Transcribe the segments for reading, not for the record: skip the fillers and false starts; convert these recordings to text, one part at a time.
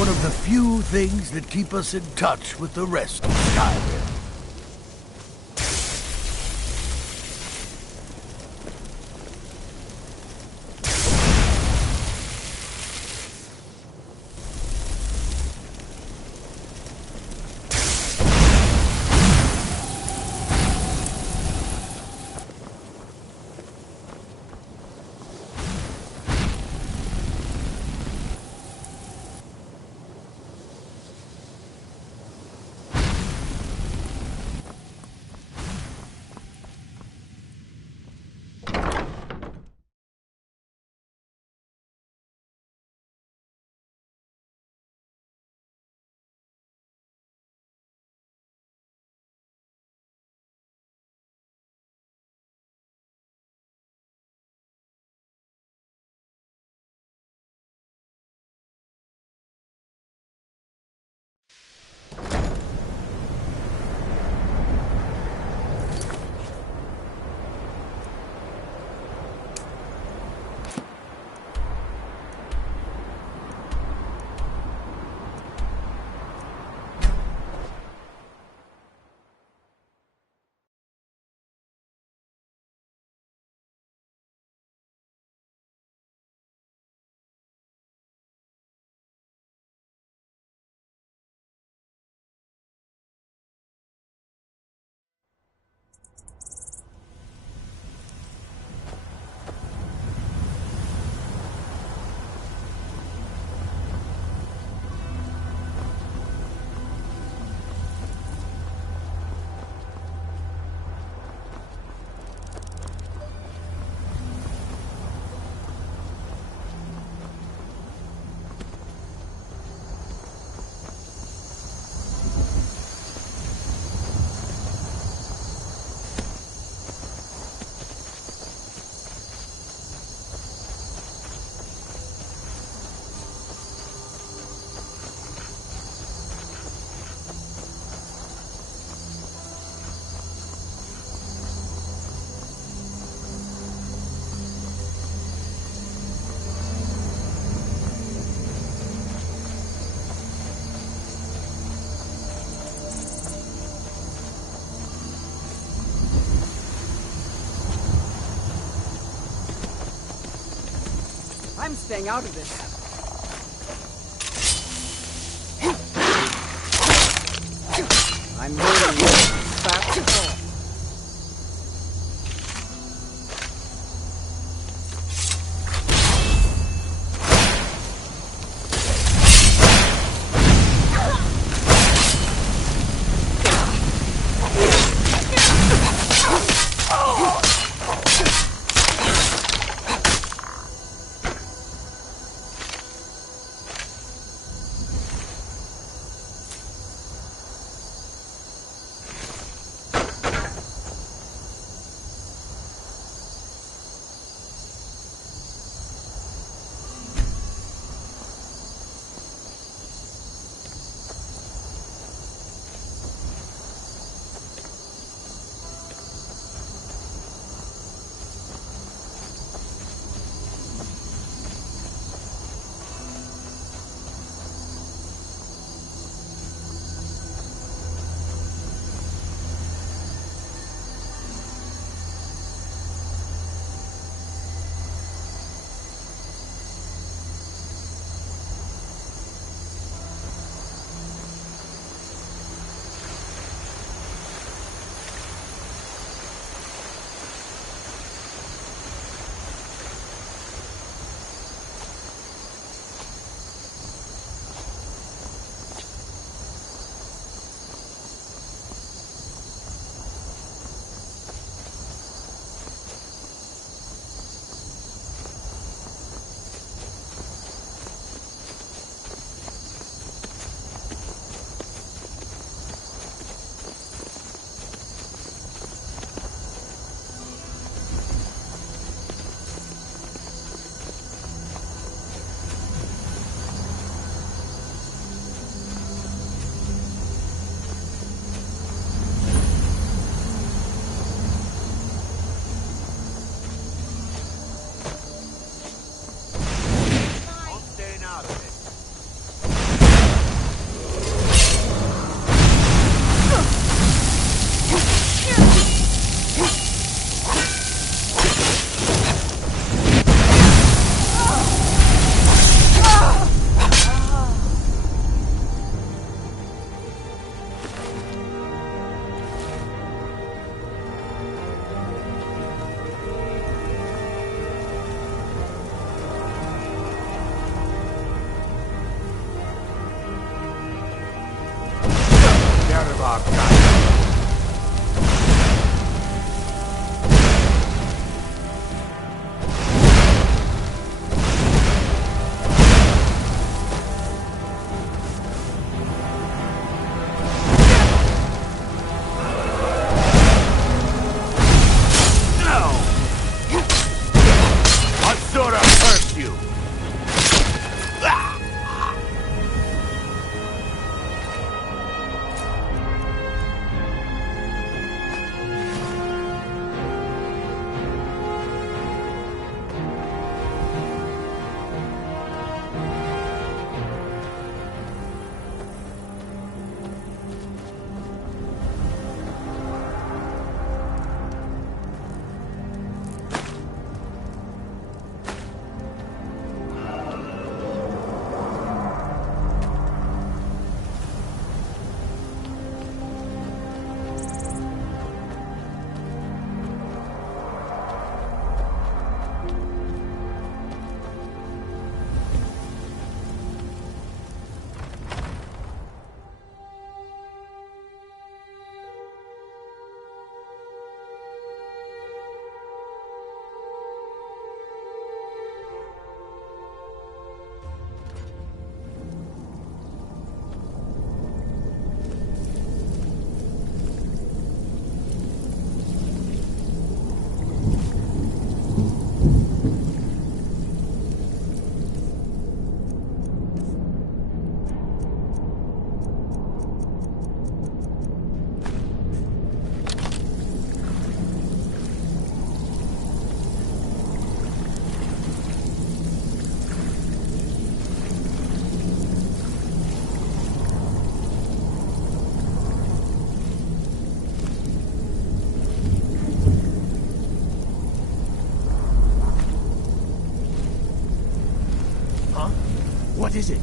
one of the few things that keep us in touch with the rest of Skyrim. I'm staying out of this. I'm moving fast. our kind. What sort of hurt you? What is it?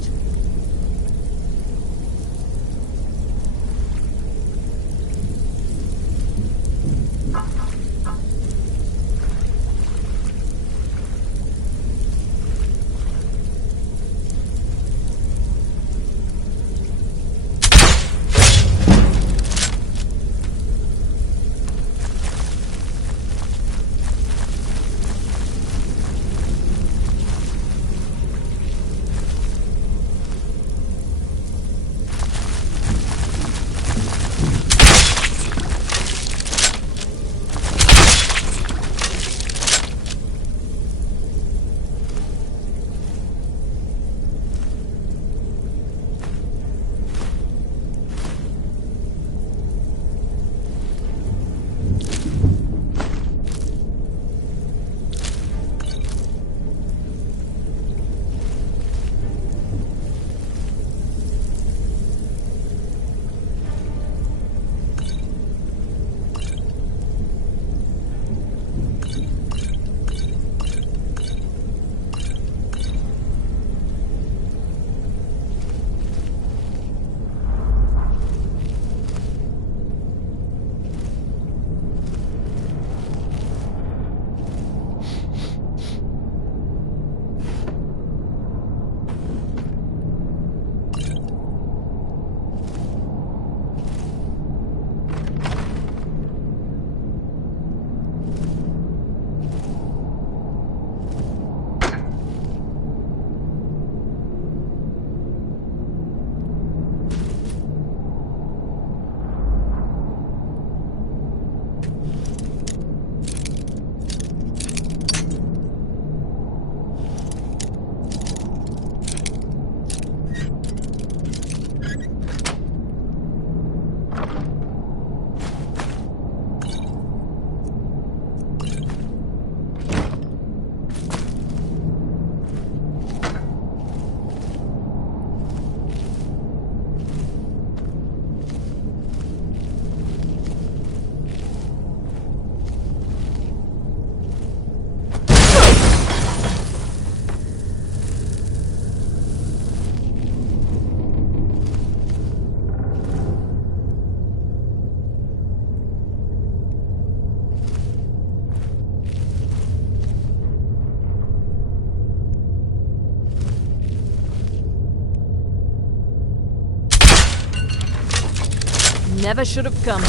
Never should have come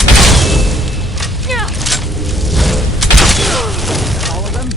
here. All of them?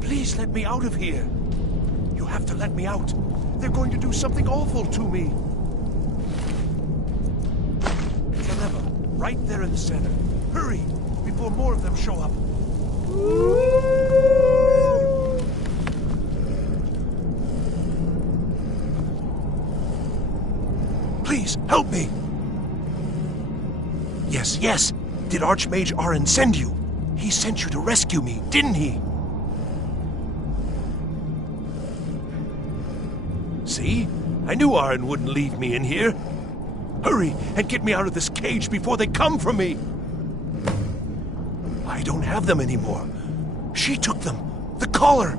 Please let me out of here. You have to let me out. They're going to do something awful to me. It's a lever, right there in the center. Hurry, before more of them show up. Please, help me. Yes. Did Archmage Arin send you? He sent you to rescue me, didn't he? See? I knew Arin wouldn't leave me in here. Hurry and get me out of this cage before they come for me. I don't have them anymore. She took them. The collar.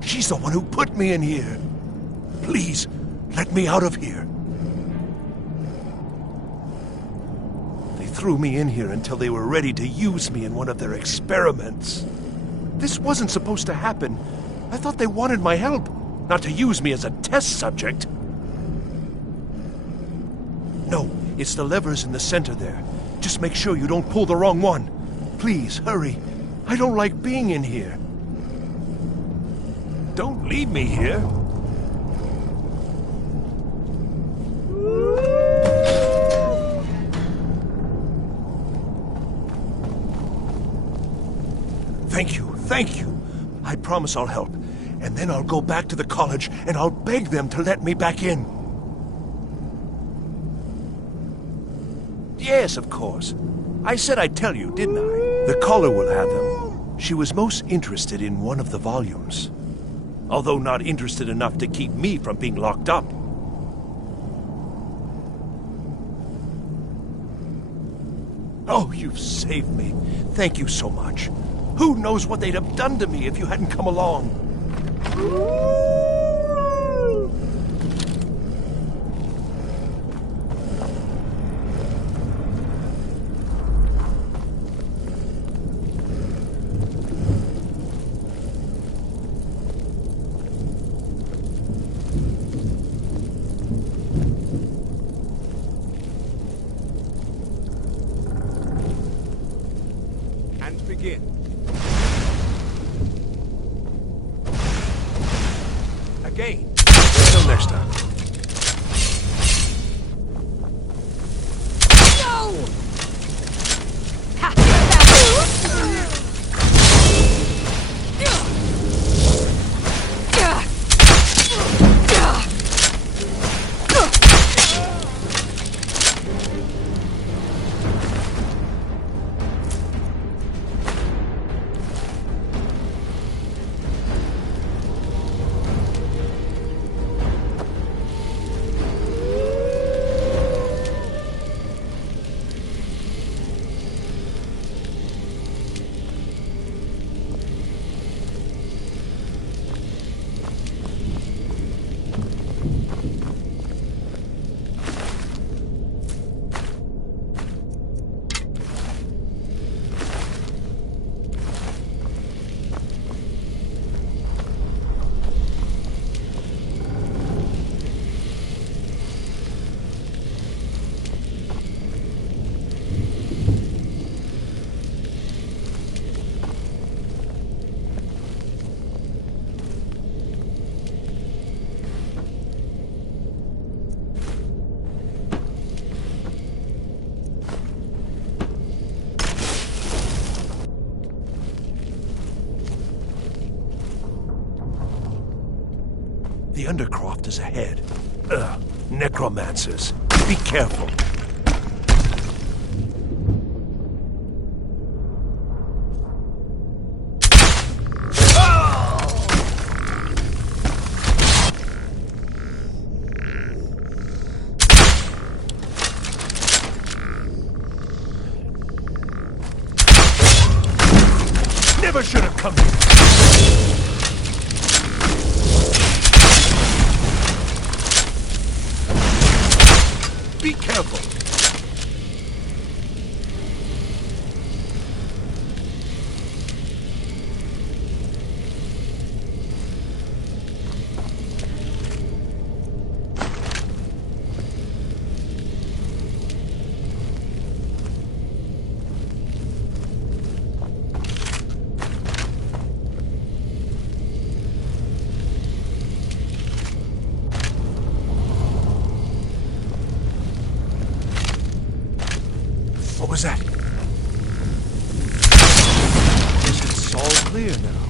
She's the one who put me in here. Please, let me out of here. They threw me in here until they were ready to use me in one of their experiments. This wasn't supposed to happen. I thought they wanted my help, not to use me as a test subject. No, it's the levers in the center there. Just make sure you don't pull the wrong one. Please, hurry. I don't like being in here. Don't leave me here. Thank you. I promise I'll help. And then I'll go back to the college and I'll beg them to let me back in. Yes, of course. I said I'd tell you, didn't I? The caller will have them. She was most interested in one of the volumes. Although not interested enough to keep me from being locked up. Oh, you've saved me. Thank you so much. Who knows what they'd have done to me if you hadn't come along? And begin. Again. Until next time. No! Ha! The Undercroft is ahead. Necromancers. Be careful. Never should have come here. Be careful. What was that? Guess it's all clear now.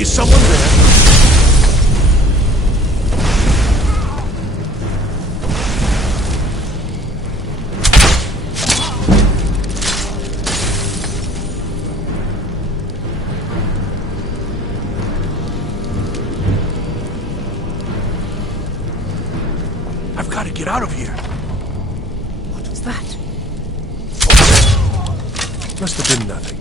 Is someone there? I've got to get out of here. What was that? Must have been nothing.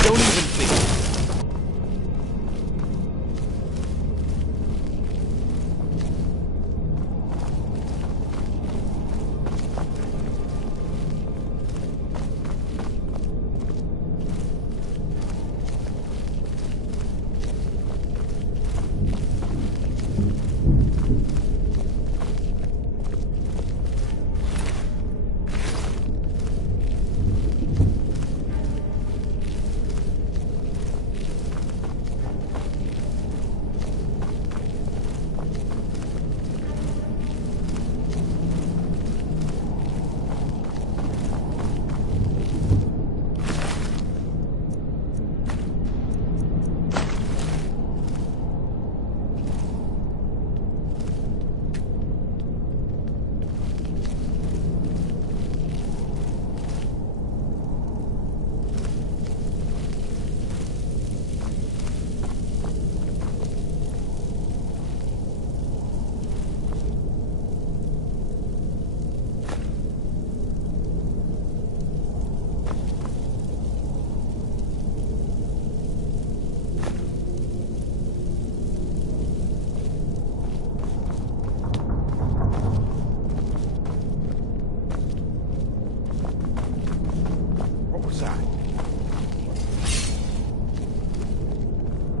Don't even think.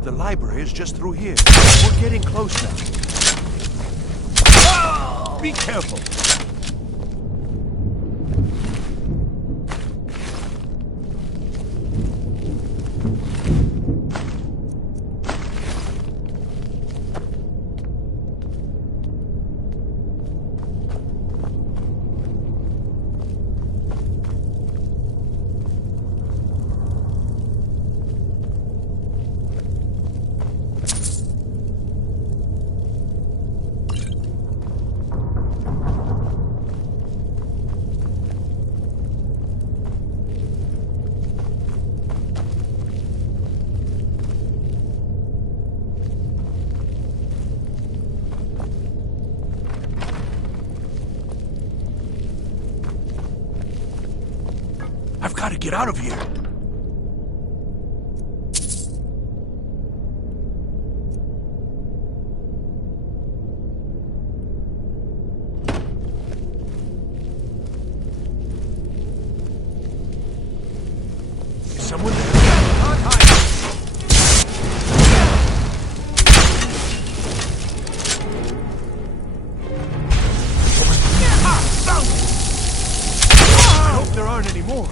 The library is just through here. We're getting close now. Be careful. I've got to get out of here. Is someone there? Can't hide. Found it! I hope there aren't any more.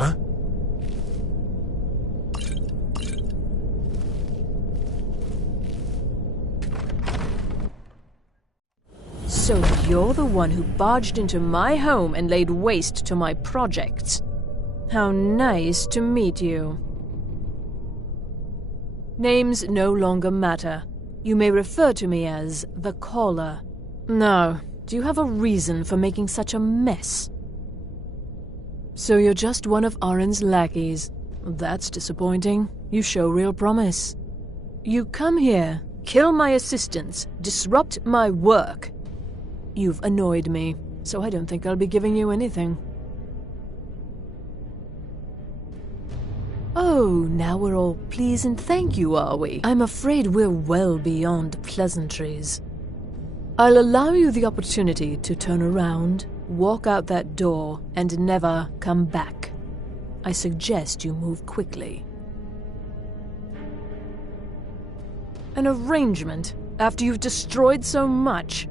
Huh? So you're the one who barged into my home and laid waste to my projects. How nice to meet you. Names no longer matter. You may refer to me as the Caller. Now, do you have a reason for making such a mess? So you're just one of Arin's lackeys. That's disappointing. You show real promise. You come here, kill my assistants, disrupt my work. You've annoyed me, so I don't think I'll be giving you anything. Oh, now we're all please and thank you, are we? I'm afraid we're well beyond pleasantries. I'll allow you the opportunity to turn around, walk out that door, and never come back. I suggest you move quickly. An arrangement after you've destroyed so much?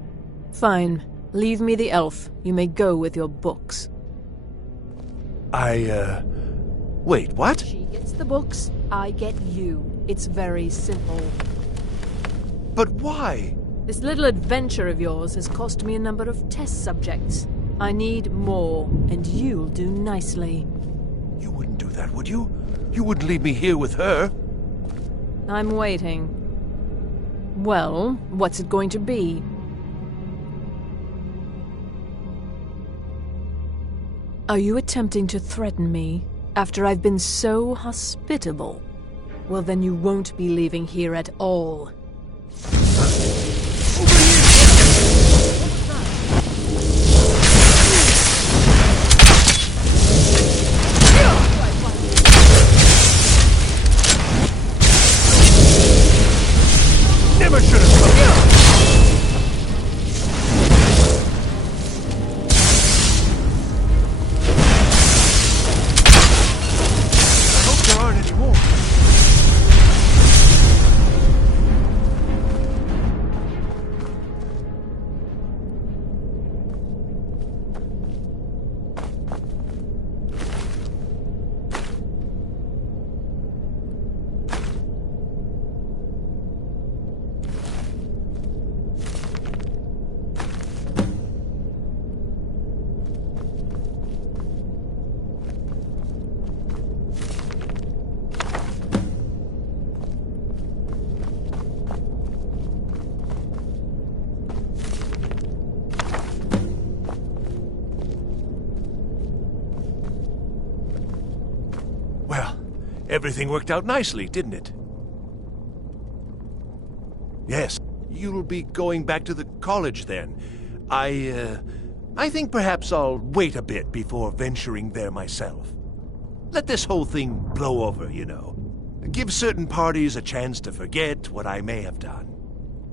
Fine. Leave me the elf. You may go with your books. Wait, what? She gets the books, I get you. It's very simple. But why? This little adventure of yours has cost me a number of test subjects. I need more, and you'll do nicely. You wouldn't do that, would you? You wouldn't leave me here with her? I'm waiting. Well, what's it going to be? Are you attempting to threaten me after I've been so hospitable? Well, then you won't be leaving here at all. Never should have come here! I hope there aren't any more. Well, everything worked out nicely, didn't it? Yes, you'll be going back to the college then. I think perhaps I'll wait a bit before venturing there myself. Let this whole thing blow over, you know. Give certain parties a chance to forget what I may have done.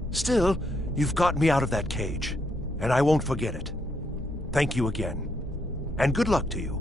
Still, you've got me out of that cage, and I won't forget it. Thank you again, and good luck to you.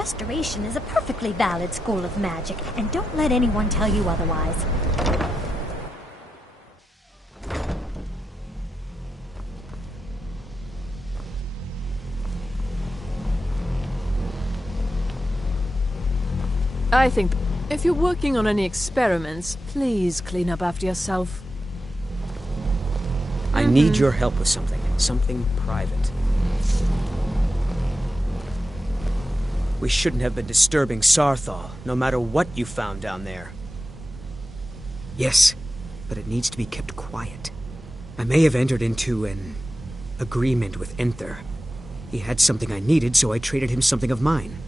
Restoration is a perfectly valid school of magic, and don't let anyone tell you otherwise. I think if you're working on any experiments, please clean up after yourself. I need your help with something private. We shouldn't have been disturbing Sarthal, no matter what you found down there. Yes, but it needs to be kept quiet. I may have entered into an agreement with Enther. He had something I needed, so I traded him something of mine.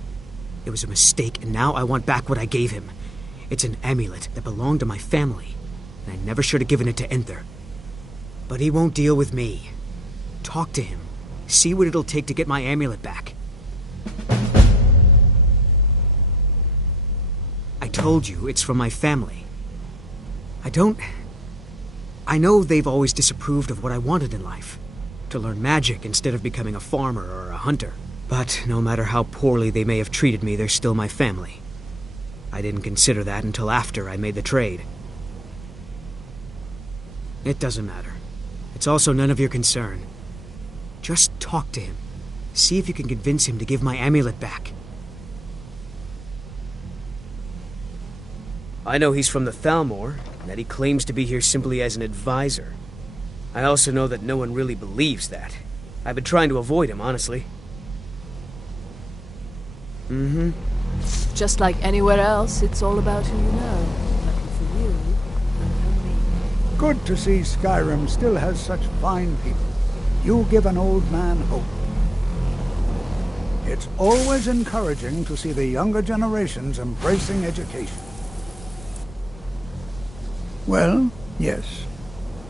It was a mistake, and now I want back what I gave him. It's an amulet that belonged to my family, and I never should have given it to Enther. But he won't deal with me. Talk to him. See what it'll take to get my amulet back. I told you, it's from my family. I know they've always disapproved of what I wanted in life. To learn magic instead of becoming a farmer or a hunter. But no matter how poorly they may have treated me, they're still my family. I didn't consider that until after I made the trade. It doesn't matter. It's also none of your concern. Just talk to him. See if you can convince him to give my amulet back. I know he's from the Thalmor, and that he claims to be here simply as an advisor. I also know that no one really believes that. I've been trying to avoid him, honestly. Just like anywhere else, it's all about who you know. Lucky for you, and for me. Good to see Skyrim still has such fine people. You give an old man hope. It's always encouraging to see the younger generations embracing education. Well, yes.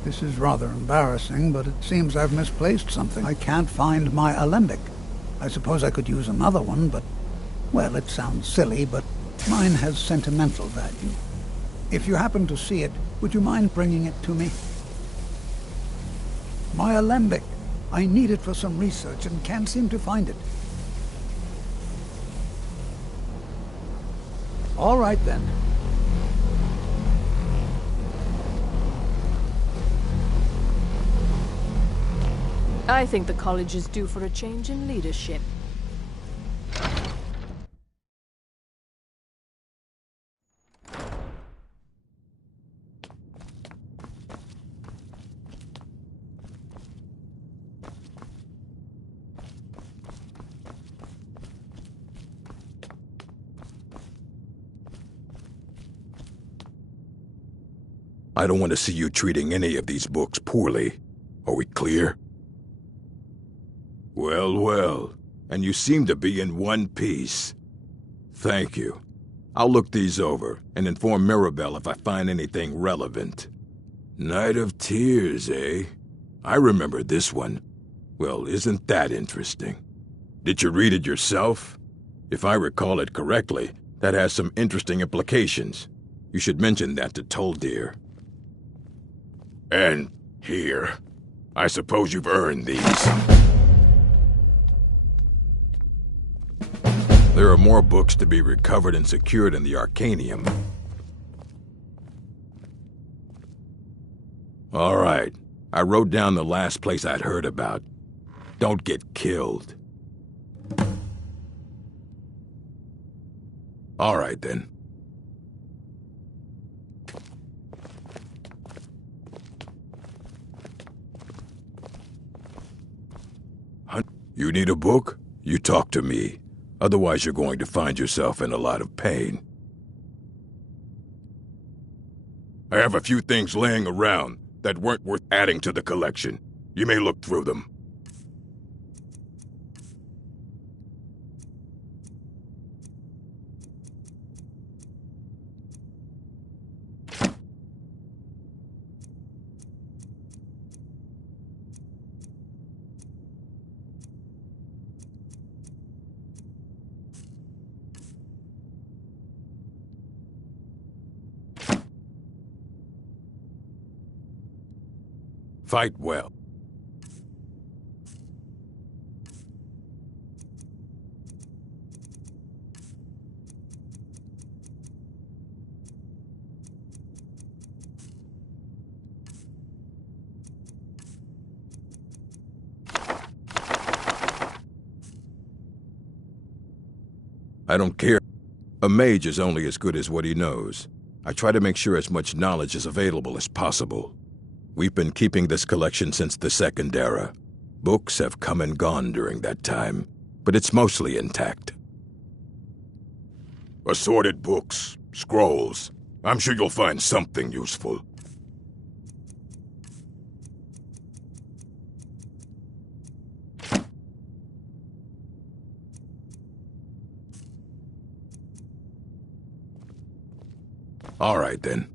This is rather embarrassing, but it seems I've misplaced something. I can't find my alembic. I suppose I could use another one, but... well, it sounds silly, but mine has sentimental value. If you happen to see it, would you mind bringing it to me? My alembic. I need it for some research and can't seem to find it. All right, then. I think the college is due for a change in leadership. I don't want to see you treating any of these books poorly. Are we clear? Well, well. And you seem to be in one piece. Thank you. I'll look these over and inform Mirabelle if I find anything relevant. Night of Tears, eh? I remember this one. Well, isn't that interesting? Did you read it yourself? If I recall it correctly, that has some interesting implications. You should mention that to Toldir. And here. I suppose you've earned these. There are more books to be recovered and secured in the Arcanium. All right. I wrote down the last place I'd heard about. Don't get killed. All right, then. You need a book? You talk to me. Otherwise, you're going to find yourself in a lot of pain. I have a few things laying around that weren't worth adding to the collection. You may look through them. Fight well. I don't care. A mage is only as good as what he knows. I try to make sure as much knowledge is available as possible. We've been keeping this collection since the Second Era. Books have come and gone during that time, but it's mostly intact. Assorted books, scrolls. I'm sure you'll find something useful. All right, then.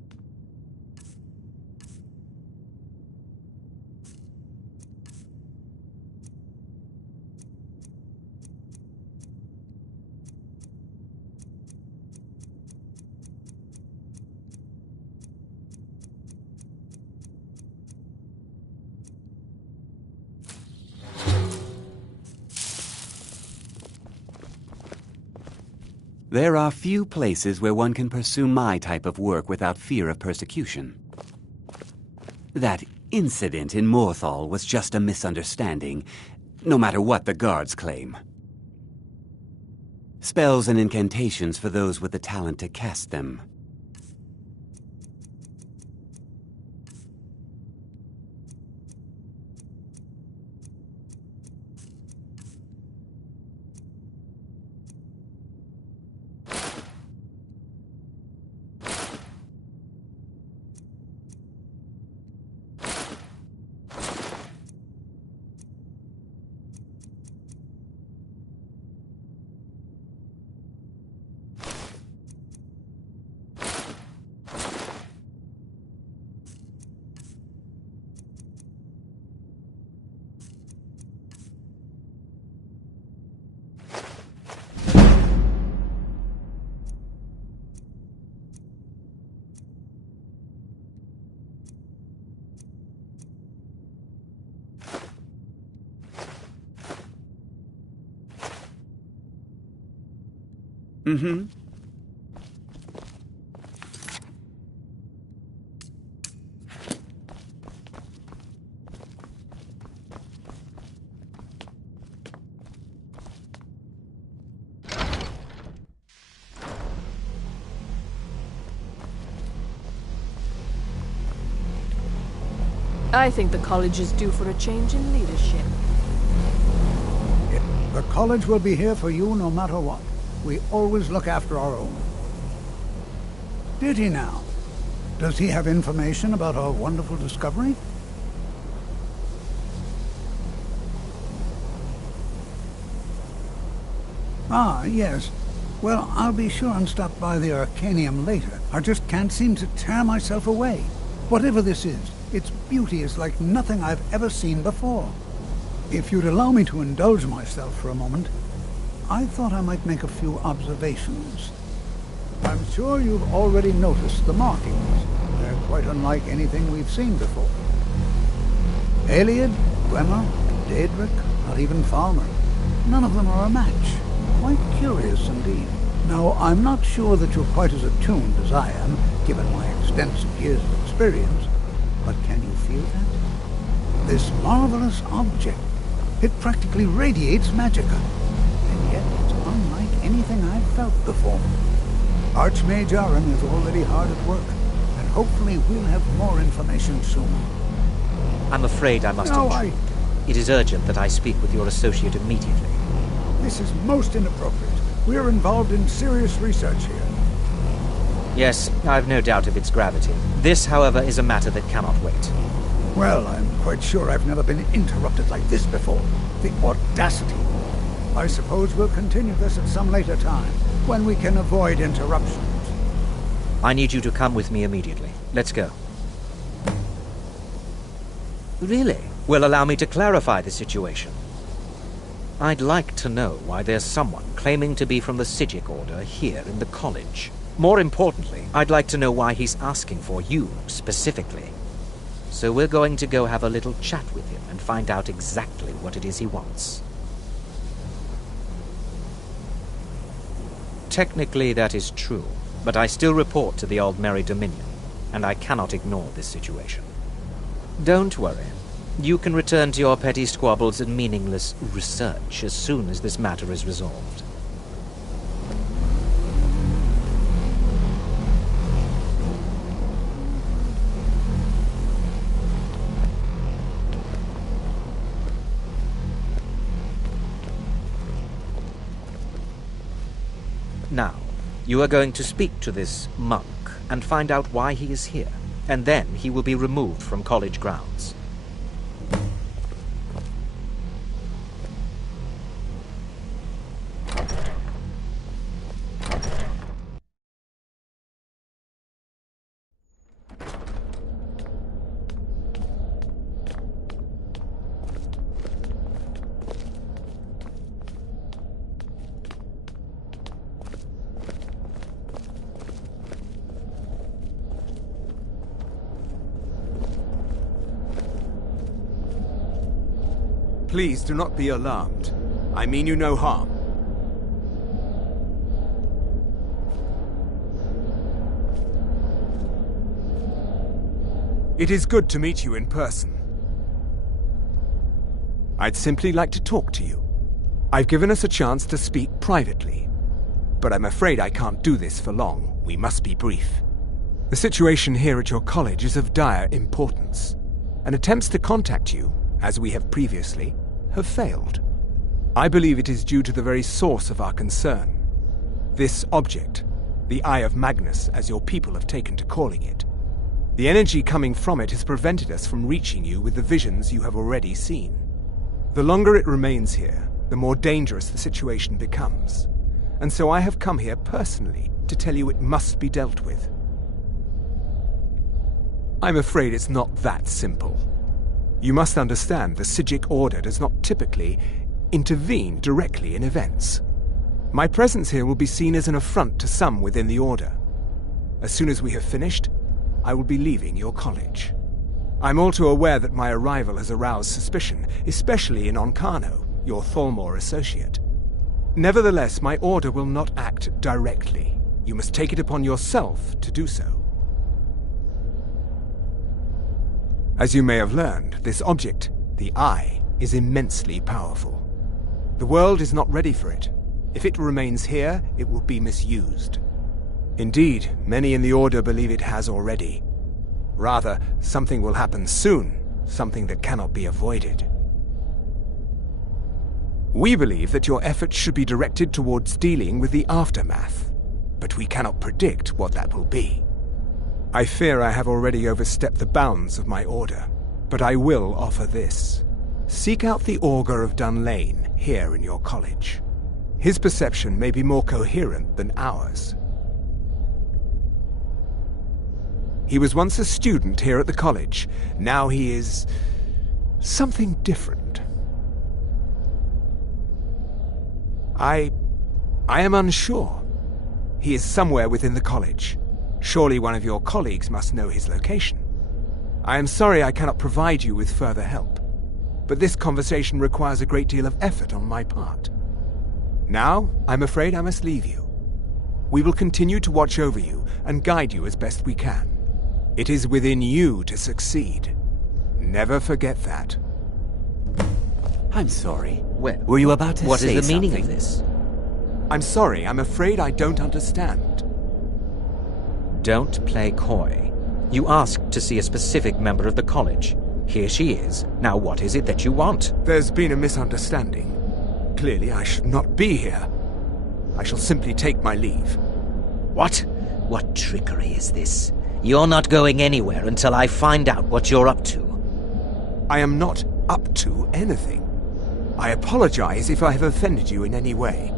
There are few places where one can pursue my type of work without fear of persecution. That incident in Morthal was just a misunderstanding, no matter what the guards claim. Spells and incantations for those with the talent to cast them. Mm-hmm. I think the college is due for a change in leadership. The college will be here for you no matter what. We always look after our own. Did he now? Does he have information about our wonderful discovery? Ah, yes. Well, I'll be sure and stop by the Arcanium later. I just can't seem to tear myself away. Whatever this is, its beauty is like nothing I've ever seen before. If you'd allow me to indulge myself for a moment, I thought I might make a few observations. I'm sure you've already noticed the markings. They're quite unlike anything we've seen before. Eliad, Glemmer, Daedric, or even Falmer. None of them are a match. Quite curious indeed. Now, I'm not sure that you're quite as attuned as I am, given my extensive years of experience, but can you feel that? This marvelous object, it practically radiates magicka. And yet it's unlike anything I've felt before. Archmage Aaron is already hard at work, and hopefully we'll have more information soon. I'm afraid I must intrude. It is urgent that I speak with your associate immediately. This is most inappropriate. We're involved in serious research here. Yes, I've no doubt of its gravity. This, however, is a matter that cannot wait. Well, I'm quite sure I've never been interrupted like this before. The audacity. I suppose we'll continue this at some later time, when we can avoid interruptions. I need you to come with me immediately. Let's go. Really? Well, allow me to clarify the situation. I'd like to know why there's someone claiming to be from the Psijic Order here in the college. More importantly, I'd like to know why he's asking for you, specifically. So we're going to go have a little chat with him and find out exactly what it is he wants. Technically, that is true, but I still report to the Aldmeri Dominion, and I cannot ignore this situation. Don't worry. You can return to your petty squabbles and meaningless research as soon as this matter is resolved. You are going to speak to this monk and find out why he is here, and then he will be removed from college grounds. Please do not be alarmed. I mean you no harm. It is good to meet you in person. I'd simply like to talk to you. I've given us a chance to speak privately, but I'm afraid I can't do this for long. We must be brief. The situation here at your college is of dire importance, and attempts to contact you, as we have previously, have failed. I believe it is due to the very source of our concern. This object, the Eye of Magnus, as your people have taken to calling it. The energy coming from it has prevented us from reaching you with the visions you have already seen. The longer it remains here, the more dangerous the situation becomes. And so I have come here personally to tell you it must be dealt with. I'm afraid it's not that simple. You must understand the Psijic Order does not typically intervene directly in events. My presence here will be seen as an affront to some within the Order. As soon as we have finished, I will be leaving your college. I'm all too aware that my arrival has aroused suspicion, especially in Onkano, your Thalmor associate. Nevertheless, my Order will not act directly. You must take it upon yourself to do so. As you may have learned, this object, the Eye, is immensely powerful. The world is not ready for it. If it remains here, it will be misused. Indeed, many in the Order believe it has already. Rather, something will happen soon, something that cannot be avoided. We believe that your efforts should be directed towards dealing with the aftermath, but we cannot predict what that will be. I fear I have already overstepped the bounds of my Order, but I will offer this. Seek out the Augur of Dunlane here in your college. His perception may be more coherent than ours. He was once a student here at the college. Now he is something different. I am unsure. He is somewhere within the college. Surely one of your colleagues must know his location. I am sorry I cannot provide you with further help, but this conversation requires a great deal of effort on my part. Now, I'm afraid I must leave you. We will continue to watch over you and guide you as best we can. It is within you to succeed. Never forget that. I'm sorry. Well, were you about to say something? What is the meaning of this? I'm sorry, I'm afraid I don't understand. Don't play coy. You asked to see a specific member of the college. Here she is. Now what is it that you want? There's been a misunderstanding. Clearly I should not be here. I shall simply take my leave. What? What trickery is this? You're not going anywhere until I find out what you're up to. I am not up to anything. I apologize if I have offended you in any way.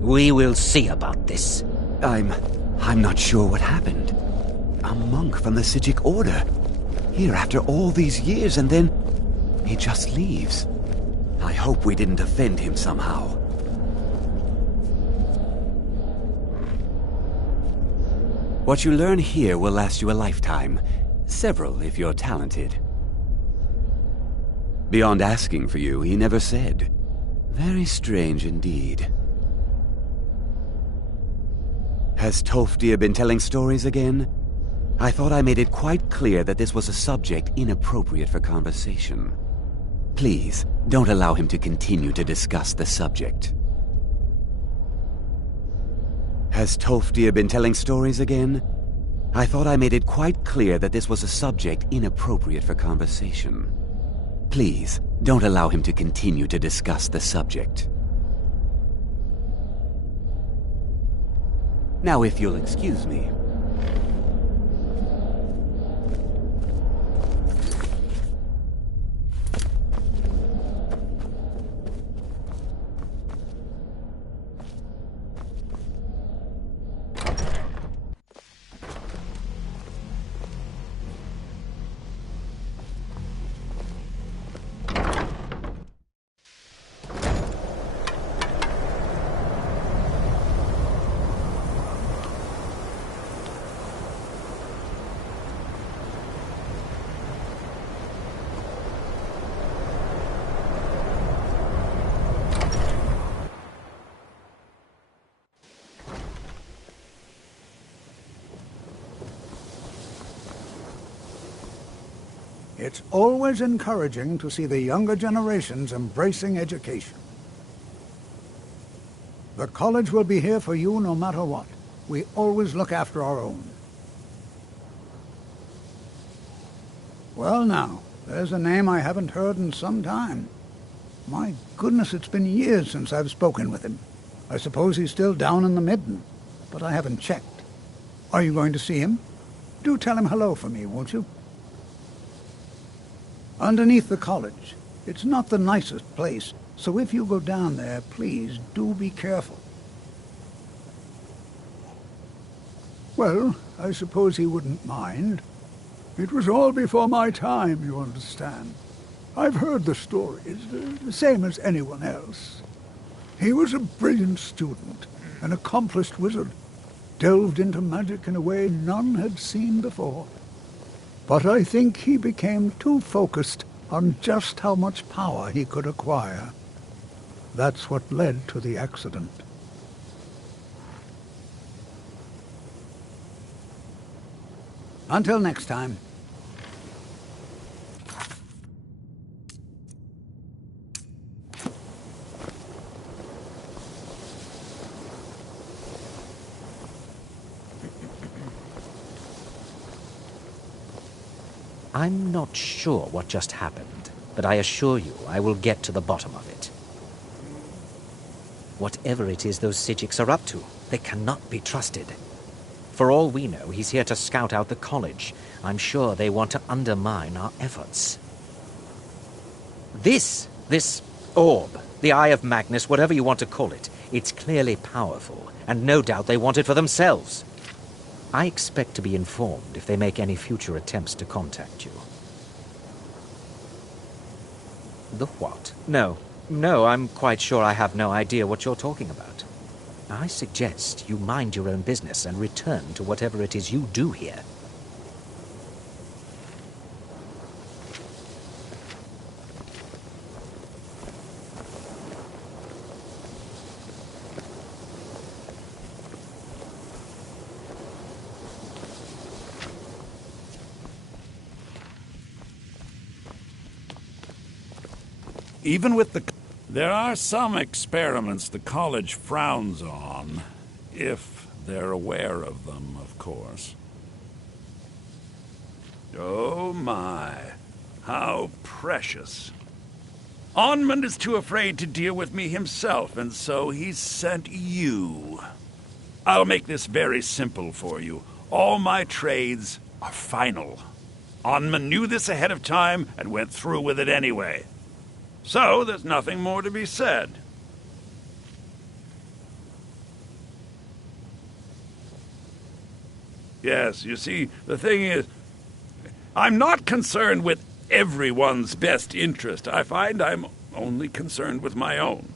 We will see about this. I'm not sure what happened. A monk from the Psijic Order. Here after all these years, and then he just leaves. I hope we didn't offend him somehow. What you learn here will last you a lifetime. Several, if you're talented. Beyond asking for you, he never said. Very strange indeed. Has Toftir been telling stories again? I thought I made it quite clear that this was a subject inappropriate for conversation. Please, don't allow him to continue to discuss the subject. Has Toftir been telling stories again? I thought I made it quite clear that this was a subject inappropriate for conversation. Please, don't allow him to continue to discuss the subject. Now, if you'll excuse me. It's always encouraging to see the younger generations embracing education. The college will be here for you no matter what. We always look after our own. Well now, there's a name I haven't heard in some time. My goodness, it's been years since I've spoken with him. I suppose he's still down in the Midden, but I haven't checked. Are you going to see him? Do tell him hello for me, won't you? Underneath the college. It's not the nicest place, so if you go down there, please do be careful. Well, I suppose he wouldn't mind. It was all before my time, you understand. I've heard the stories, the same as anyone else. He was a brilliant student, an accomplished wizard, delved into magic in a way none had seen before. But I think he became too focused on just how much power he could acquire. That's what led to the accident. Until next time. I'm not sure what just happened, but I assure you I will get to the bottom of it. Whatever it is those Psijics are up to, they cannot be trusted. For all we know, he's here to scout out the college. I'm sure they want to undermine our efforts. This orb, the Eye of Magnus, whatever you want to call it, it's clearly powerful, and no doubt they want it for themselves. I expect to be informed if they make any future attempts to contact you. The what? No, I'm quite sure I have no idea what you're talking about. I suggest you mind your own business and return to whatever it is you do here. Even with there are some experiments the college frowns on, if they're aware of them, of course. Oh my, how precious. Onmund is too afraid to deal with me himself, and so he's sent you. I'll make this very simple for you. All my trades are final. Onmund knew this ahead of time and went through with it anyway. So, there's nothing more to be said. Yes, you see, the thing is, I'm not concerned with everyone's best interest. I find I'm only concerned with my own.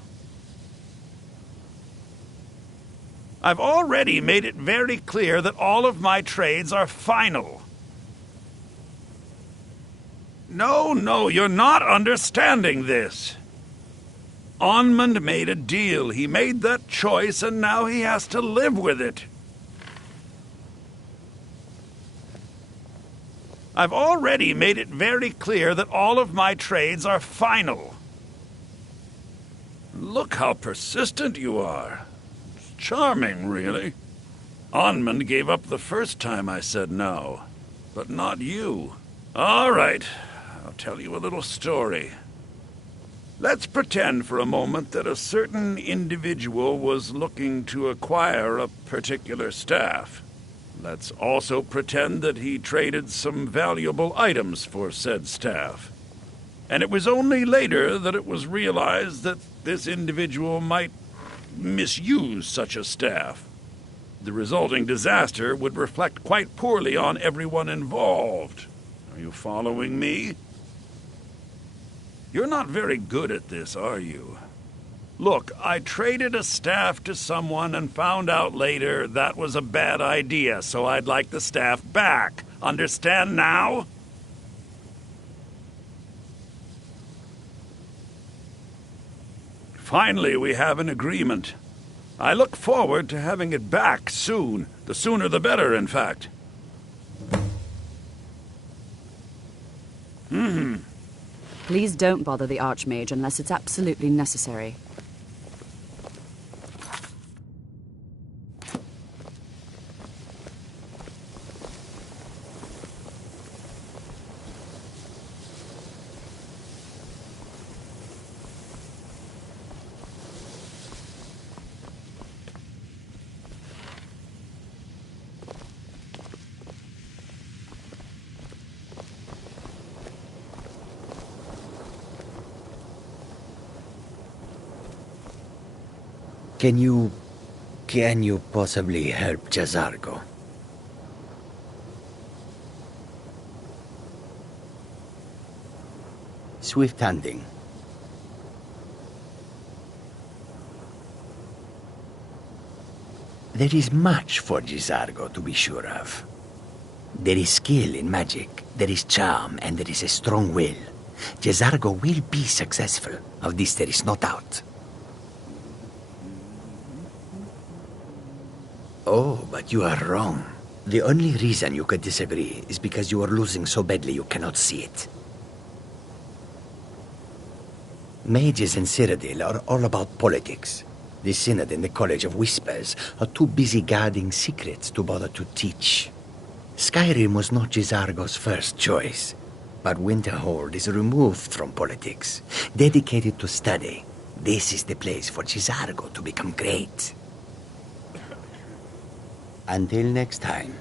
I've already made it very clear that all of my trades are final. No, you're not understanding this. Onmund made a deal. He made that choice, and now he has to live with it. I've already made it very clear that all of my trades are final. Look how persistent you are. It's charming, really. Onmund gave up the first time I said no, but not you. All right. I'll tell you a little story. Let's pretend for a moment that a certain individual was looking to acquire a particular staff. Let's also pretend that he traded some valuable items for said staff. And it was only later that it was realized that this individual might misuse such a staff. The resulting disaster would reflect quite poorly on everyone involved. Are you following me? You're not very good at this, are you? Look, I traded a staff to someone and found out later that was a bad idea, so I'd like the staff back. Understand now? Finally, we have an agreement. I look forward to having it back soon. The sooner the better, in fact. Please don't bother the Archmage unless it's absolutely necessary. Can you possibly help Jazargo? Swift handing. There is much for Jazargo to be sure of. There is skill in magic, there is charm, and there is a strong will. Jazargo will be successful. Of this there is no doubt. Oh, but you are wrong. The only reason you could disagree is because you are losing so badly you cannot see it. Mages in Cyrodiil are all about politics. The Synod and the College of Whispers are too busy guarding secrets to bother to teach. Skyrim was not Jazargo's first choice, but Winterhold is removed from politics, dedicated to study. This is the place for Jazargo to become great. Until next time.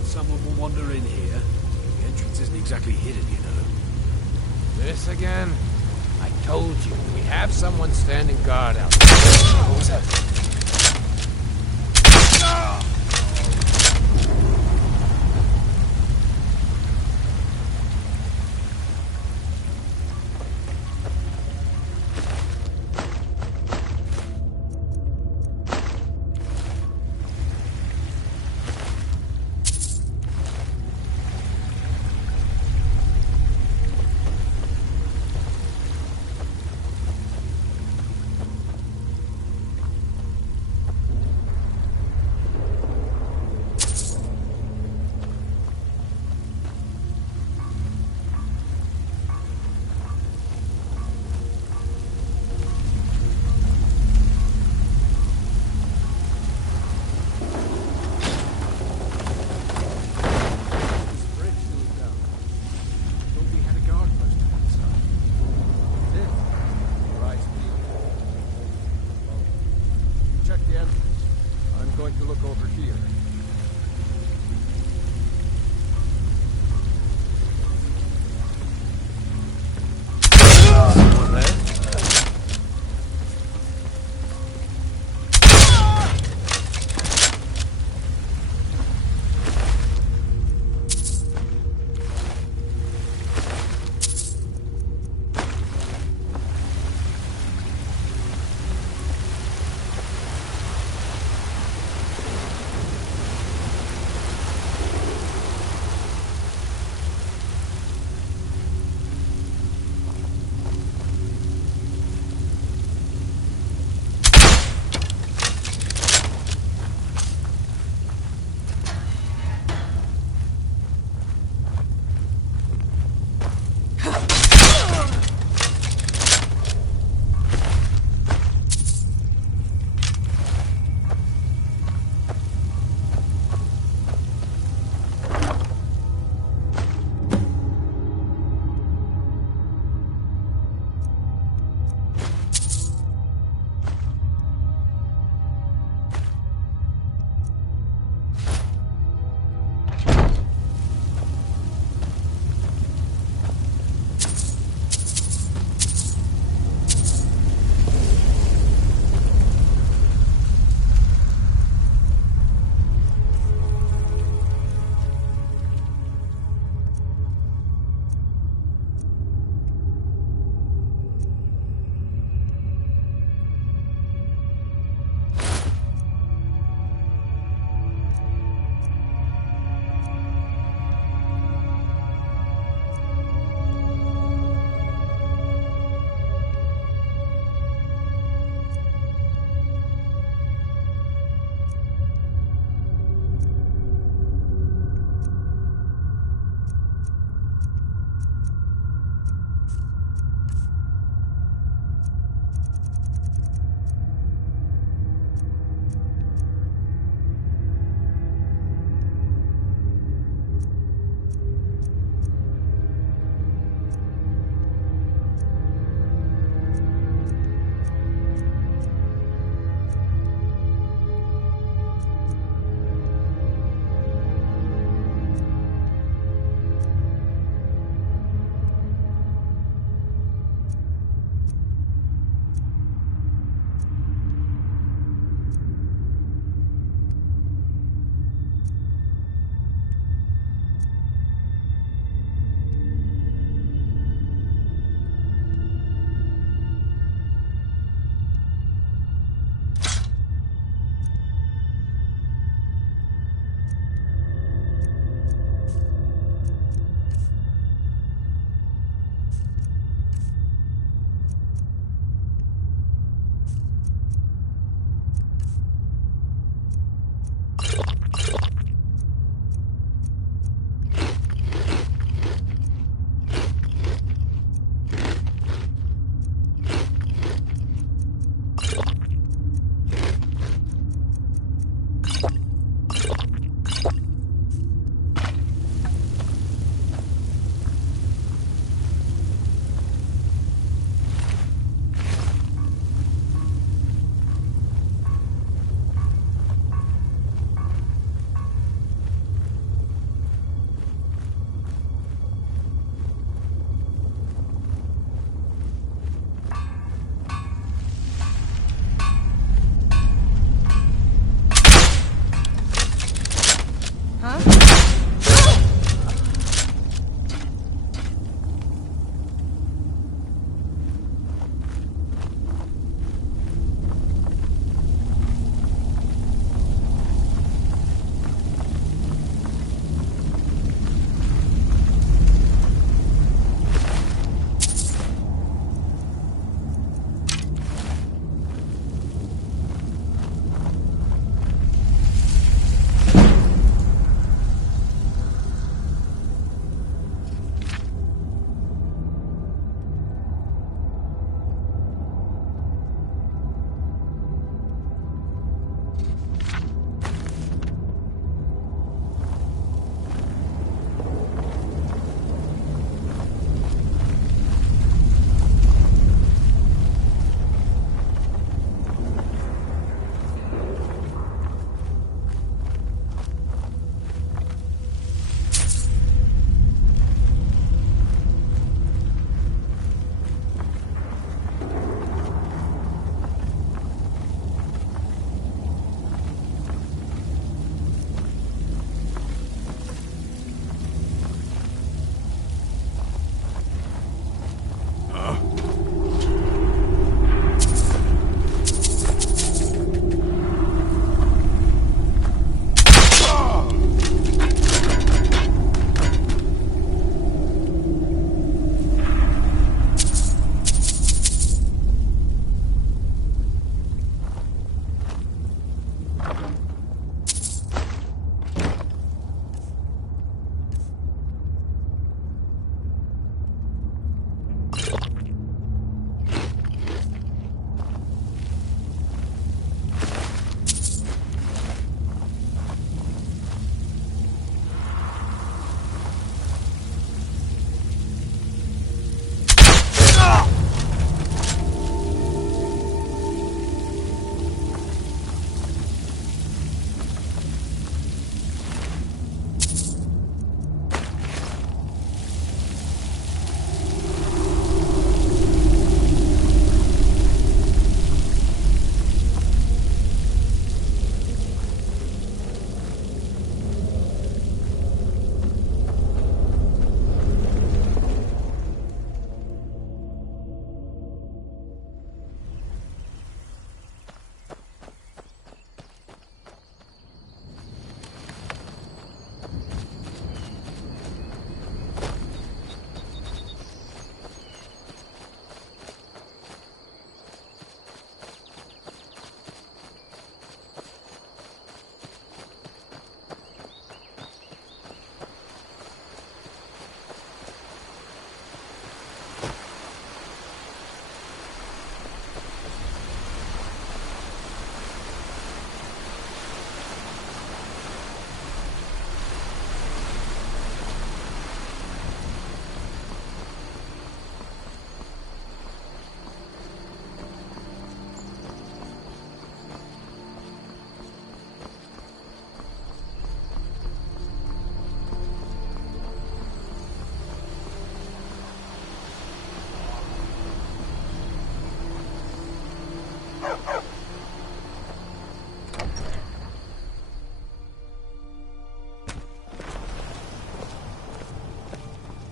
worried someone will wander in here. The entrance isn't exactly hidden, you know. This again? I told you, we have someone standing guard out there. What was that?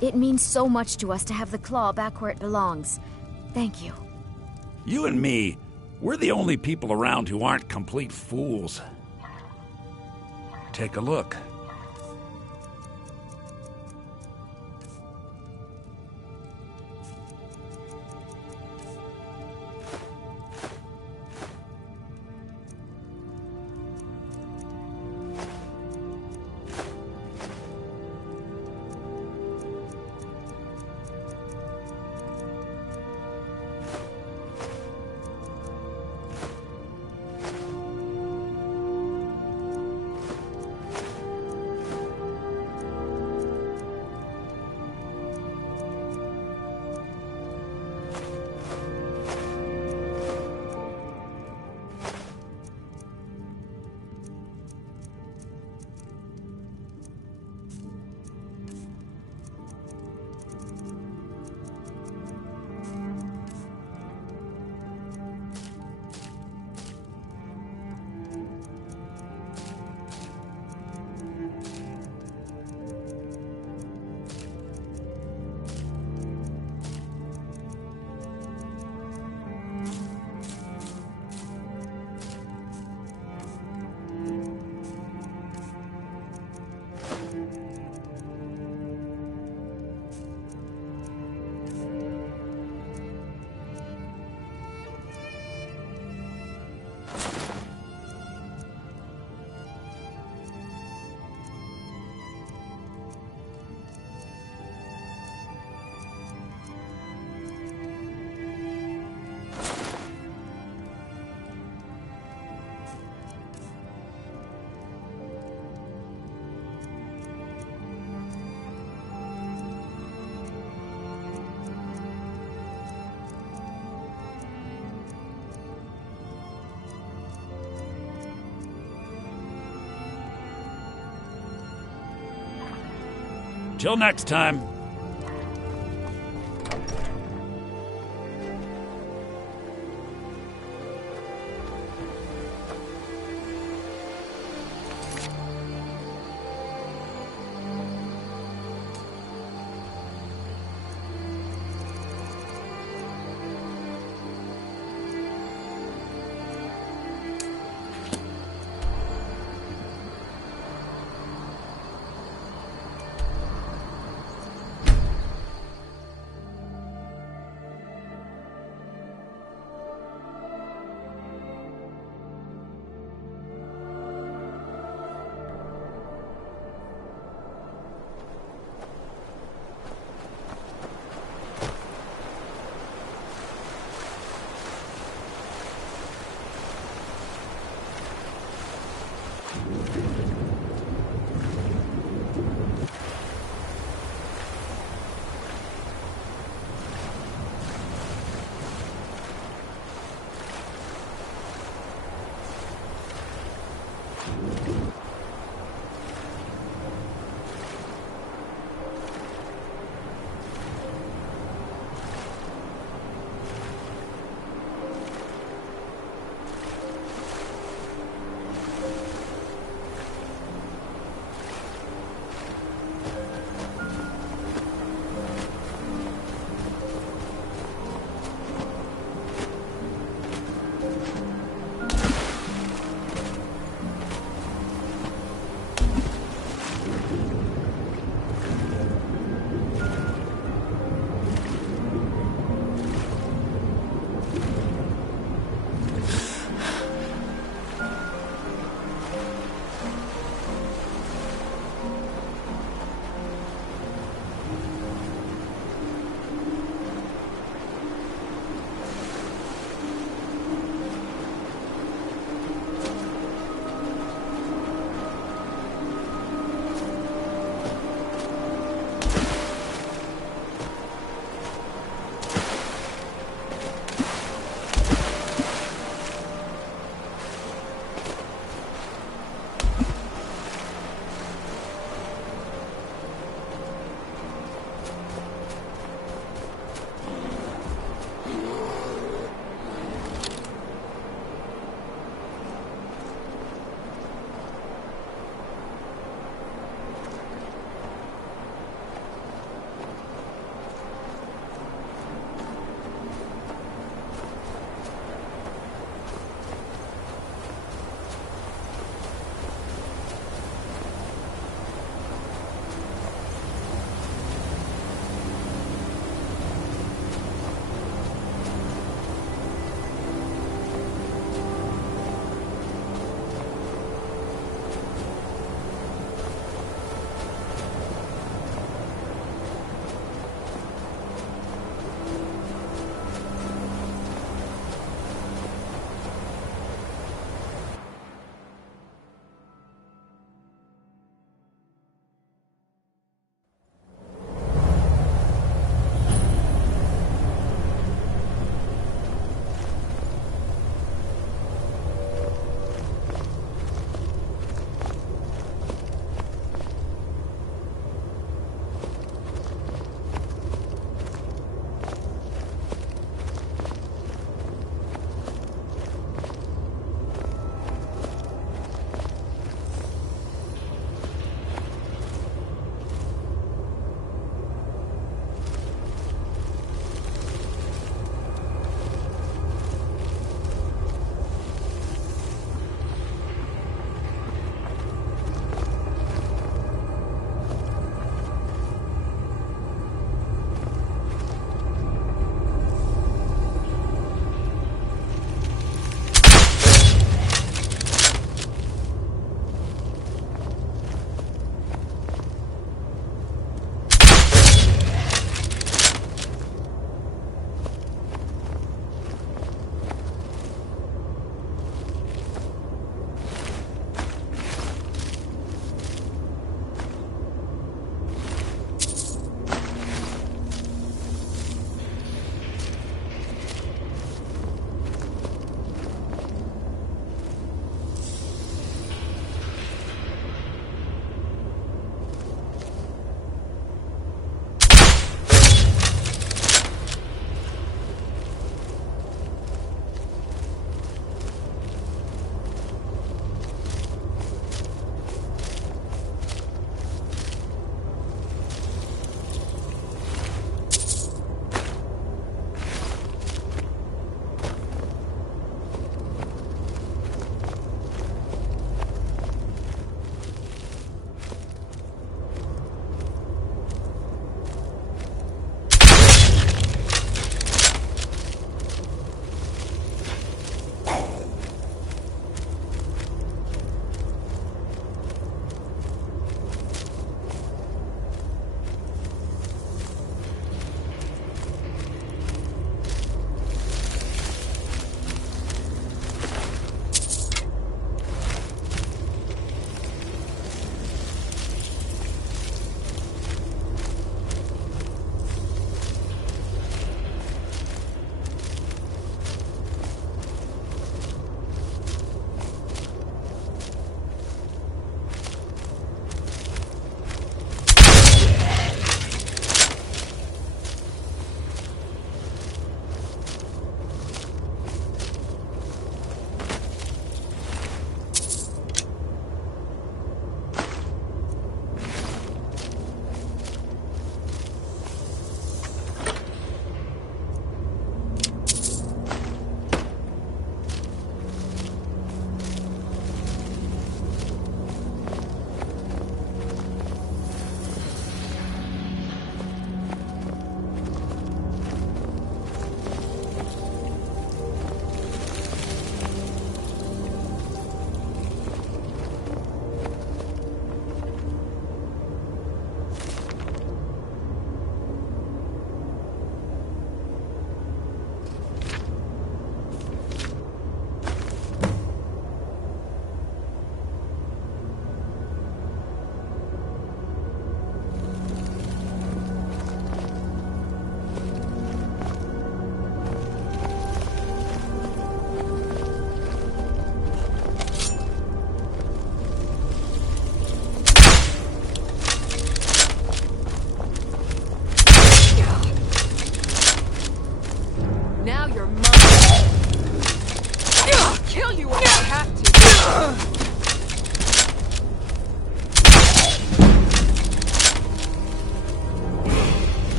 It means so much to us to have the claw back where it belongs. Thank you. You and me, we're the only people around who aren't complete fools. Take a look. Till next time.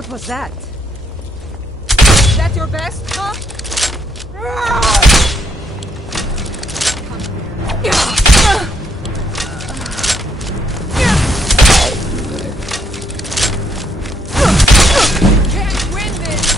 What was that? Is that your best, huh? Can't win this!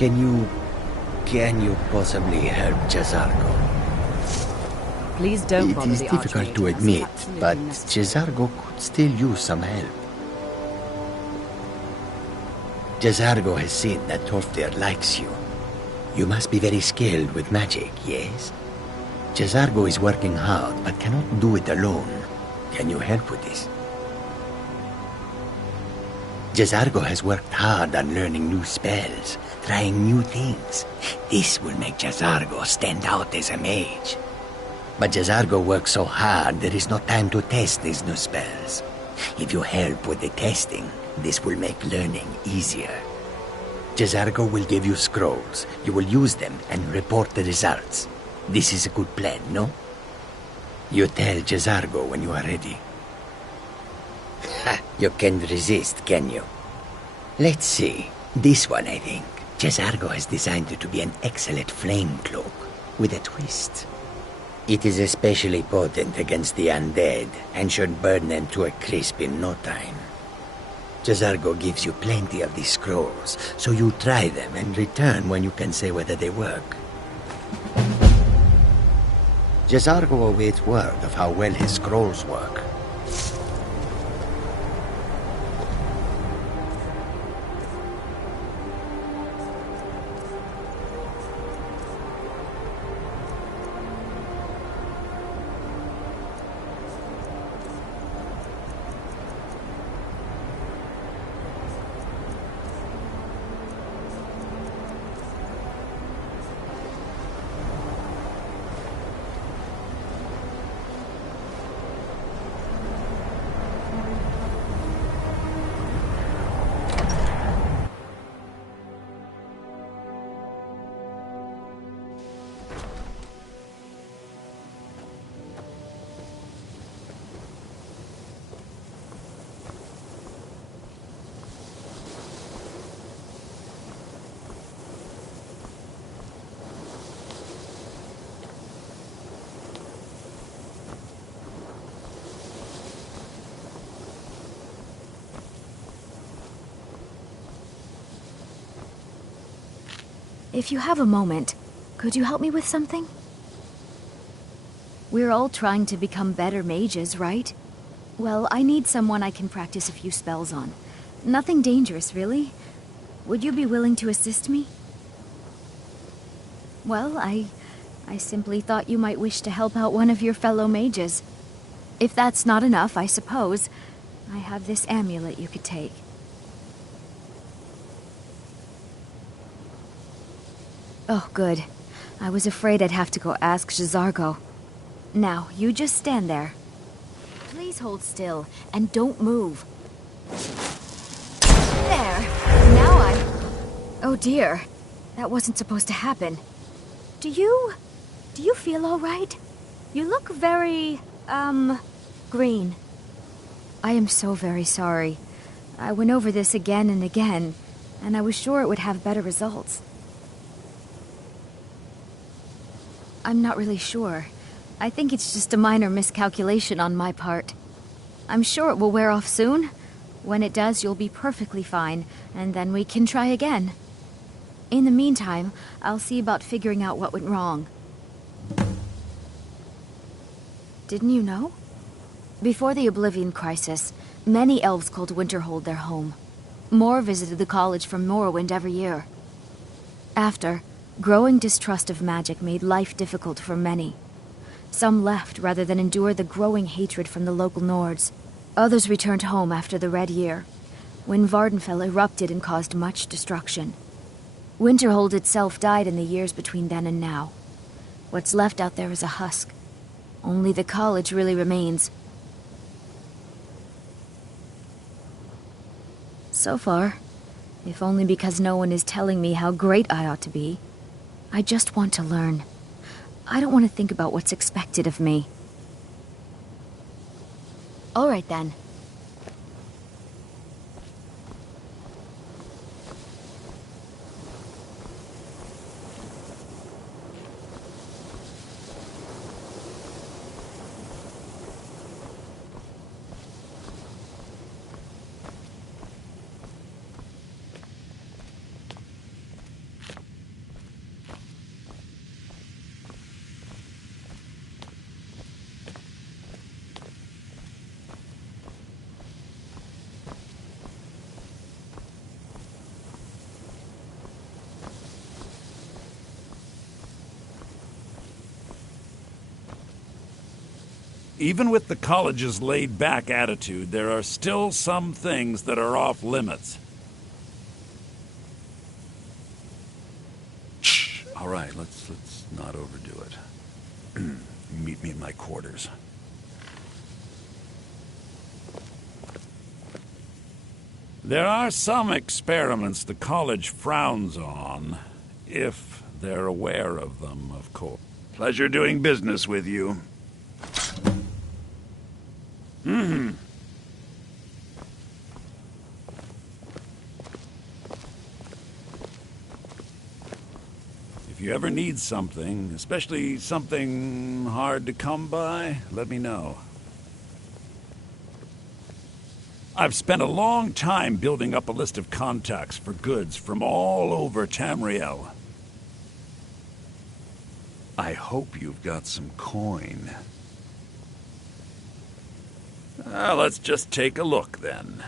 Can you possibly help Jazargo? Please don't It bother is the difficult Archmage to unless it's admit, absolutely but necessary. Jazargo could still use some help. Jazargo has seen that Tolfdir likes you. You must be very skilled with magic, yes? Jazargo is working hard, but cannot do it alone. Can you help with this? Jazargo has worked hard on learning new spells, trying new things. This will make Jazargo stand out as a mage. But Jazargo works so hard, there is no time to test these new spells. If you help with the testing, this will make learning easier. Jazargo will give you scrolls. You will use them and report the results. This is a good plan, no? You tell Jazargo when you are ready. Ha! You can't resist, can you? Let's see. This one, I think. Jazargo has designed it to be an excellent flame cloak, with a twist. It is especially potent against the undead, and should burn them to a crisp in no time. Jazargo gives you plenty of these scrolls, so you try them and return when you can say whether they work. Jazargo awaits word of how well his scrolls work. If you have a moment, could you help me with something? We're all trying to become better mages, right? Well, I need someone I can practice a few spells on. Nothing dangerous, really. Would you be willing to assist me? Well, I simply thought you might wish to help out one of your fellow mages. If that's not enough, I suppose, I have this amulet you could take. Oh, good. I was afraid I'd have to go ask Jazargo. Now, you just stand there. Please hold still, and don't move. There. Now Oh dear. That wasn't supposed to happen. Do you feel all right? You look very, green. I am so very sorry. I went over this again and again, and I was sure it would have better results. I'm not really sure. I think it's just a minor miscalculation on my part. I'm sure it will wear off soon. When it does, you'll be perfectly fine, and then we can try again. In the meantime, I'll see about figuring out what went wrong. Didn't you know? Before the Oblivion Crisis, many elves called Winterhold their home. More visited the college from Morrowind every year. After, growing distrust of magic made life difficult for many. Some left rather than endure the growing hatred from the local Nords. Others returned home after the Red Year, when Vardenfell erupted and caused much destruction. Winterhold itself died in the years between then and now. What's left out there is a husk. Only the college really remains. So far, if only because no one is telling me how great I ought to be, I just want to learn. I don't want to think about what's expected of me. All right, then. Even with the college's laid-back attitude, there are still some things that are off limits. Shh. All right, let's not overdo it. Meet me in my quarters. There are some experiments the college frowns on, if they're aware of them, of course. Pleasure doing business with you. If you ever need something, especially something hard to come by, let me know. I've spent a long time building up a list of contacts for goods from all over Tamriel. I hope you've got some coin. Let's just take a look, then.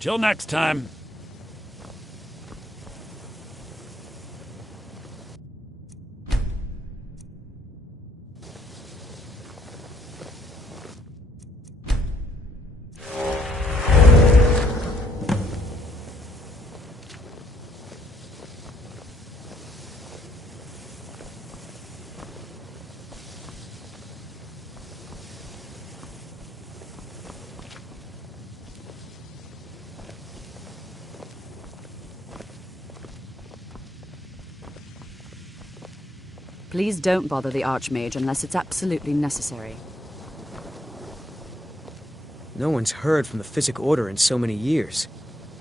Till next time. Please don't bother the Archmage unless it's absolutely necessary. No one's heard from the Physic Order in so many years.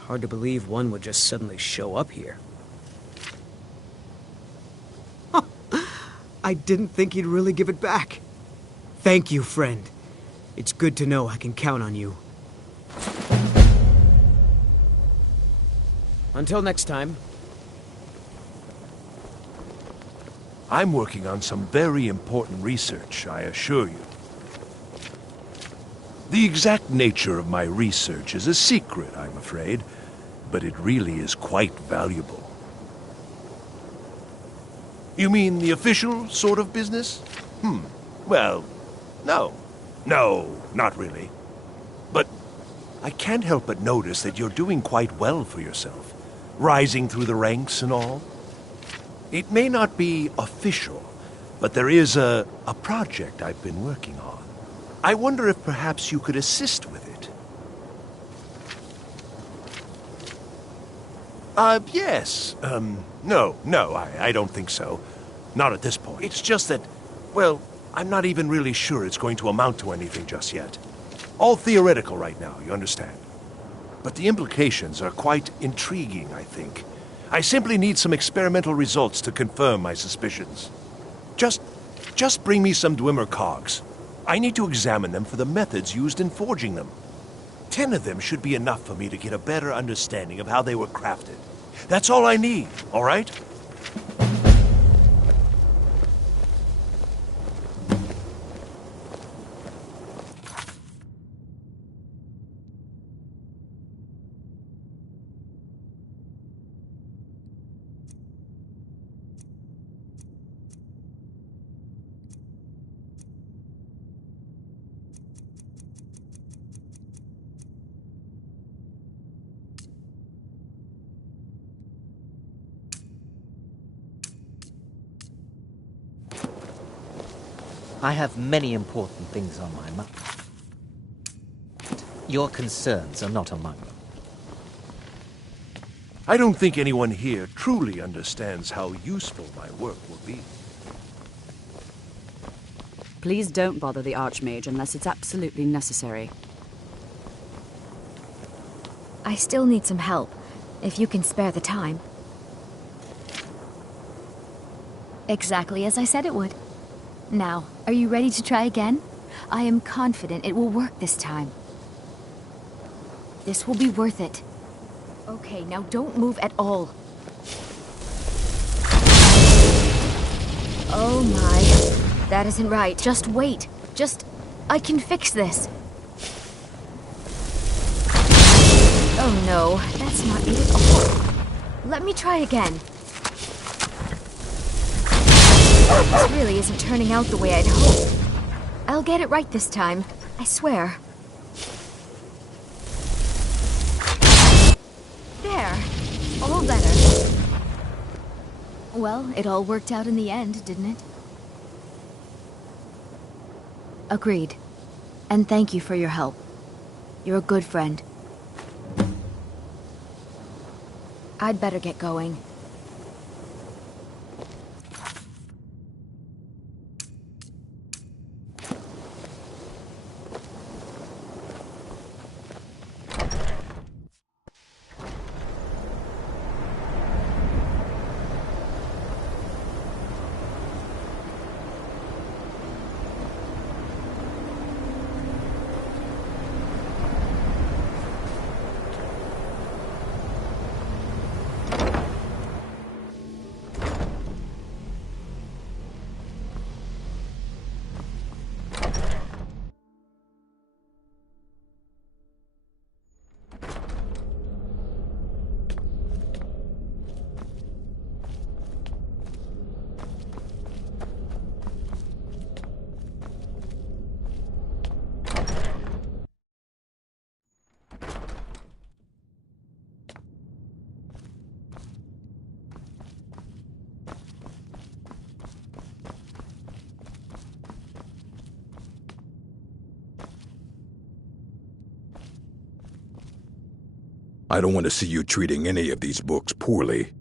Hard to believe one would just suddenly show up here. I didn't think he'd really give it back. Thank you, friend. It's good to know I can count on you. Until next time. I'm working on some very important research, I assure you. The exact nature of my research is a secret, I'm afraid, but it really is quite valuable. You mean the official sort of business? Well, no. No, not really. But I can't help but notice that you're doing quite well for yourself, rising through the ranks and all. It may not be official, but there is a project I've been working on. I wonder if perhaps you could assist with it. Yes. No, I don't think so. Not at this point. It's just that, well, I'm not even really sure it's going to amount to anything just yet. All theoretical right now, you understand? But the implications are quite intriguing, I think. I simply need some experimental results to confirm my suspicions. Just bring me some Dwemer cogs. I need to examine them for the methods used in forging them. 10 of them should be enough for me to get a better understanding of how they were crafted. That's all I need, all right? I have many important things on my mind. Your concerns are not among them. I don't think anyone here truly understands how useful my work will be. Please don't bother the Archmage unless it's absolutely necessary. I still need some help, if you can spare the time. Exactly as I said it would. Now, are you ready to try again? I am confident it will work this time. This will be worth it. Okay, now don't move at all. Oh my. That isn't right. Just wait. I can fix this. Oh no, that's not it at all. Let me try again. This really isn't turning out the way I'd hoped. I'll get it right this time. I swear. There. All better. Well, it all worked out in the end, didn't it? Agreed. And thank you for your help. You're a good friend. I'd better get going. I don't want to see you treating any of these books poorly.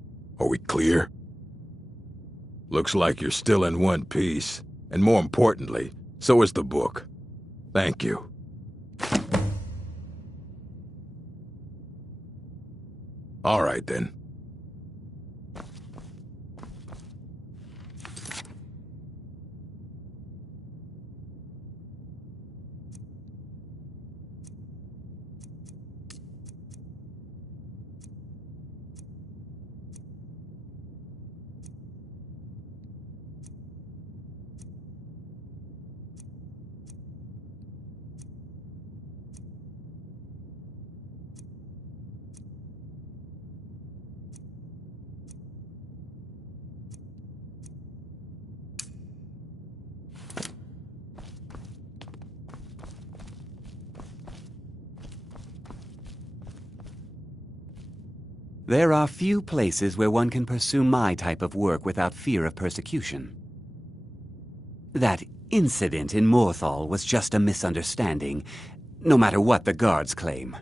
Are we clear? Looks like you're still in one piece. And more importantly, so is the book. Thank you. All right, then. There are few places where one can pursue my type of work without fear of persecution. That incident in Morthal was just a misunderstanding, no matter what the guards claim.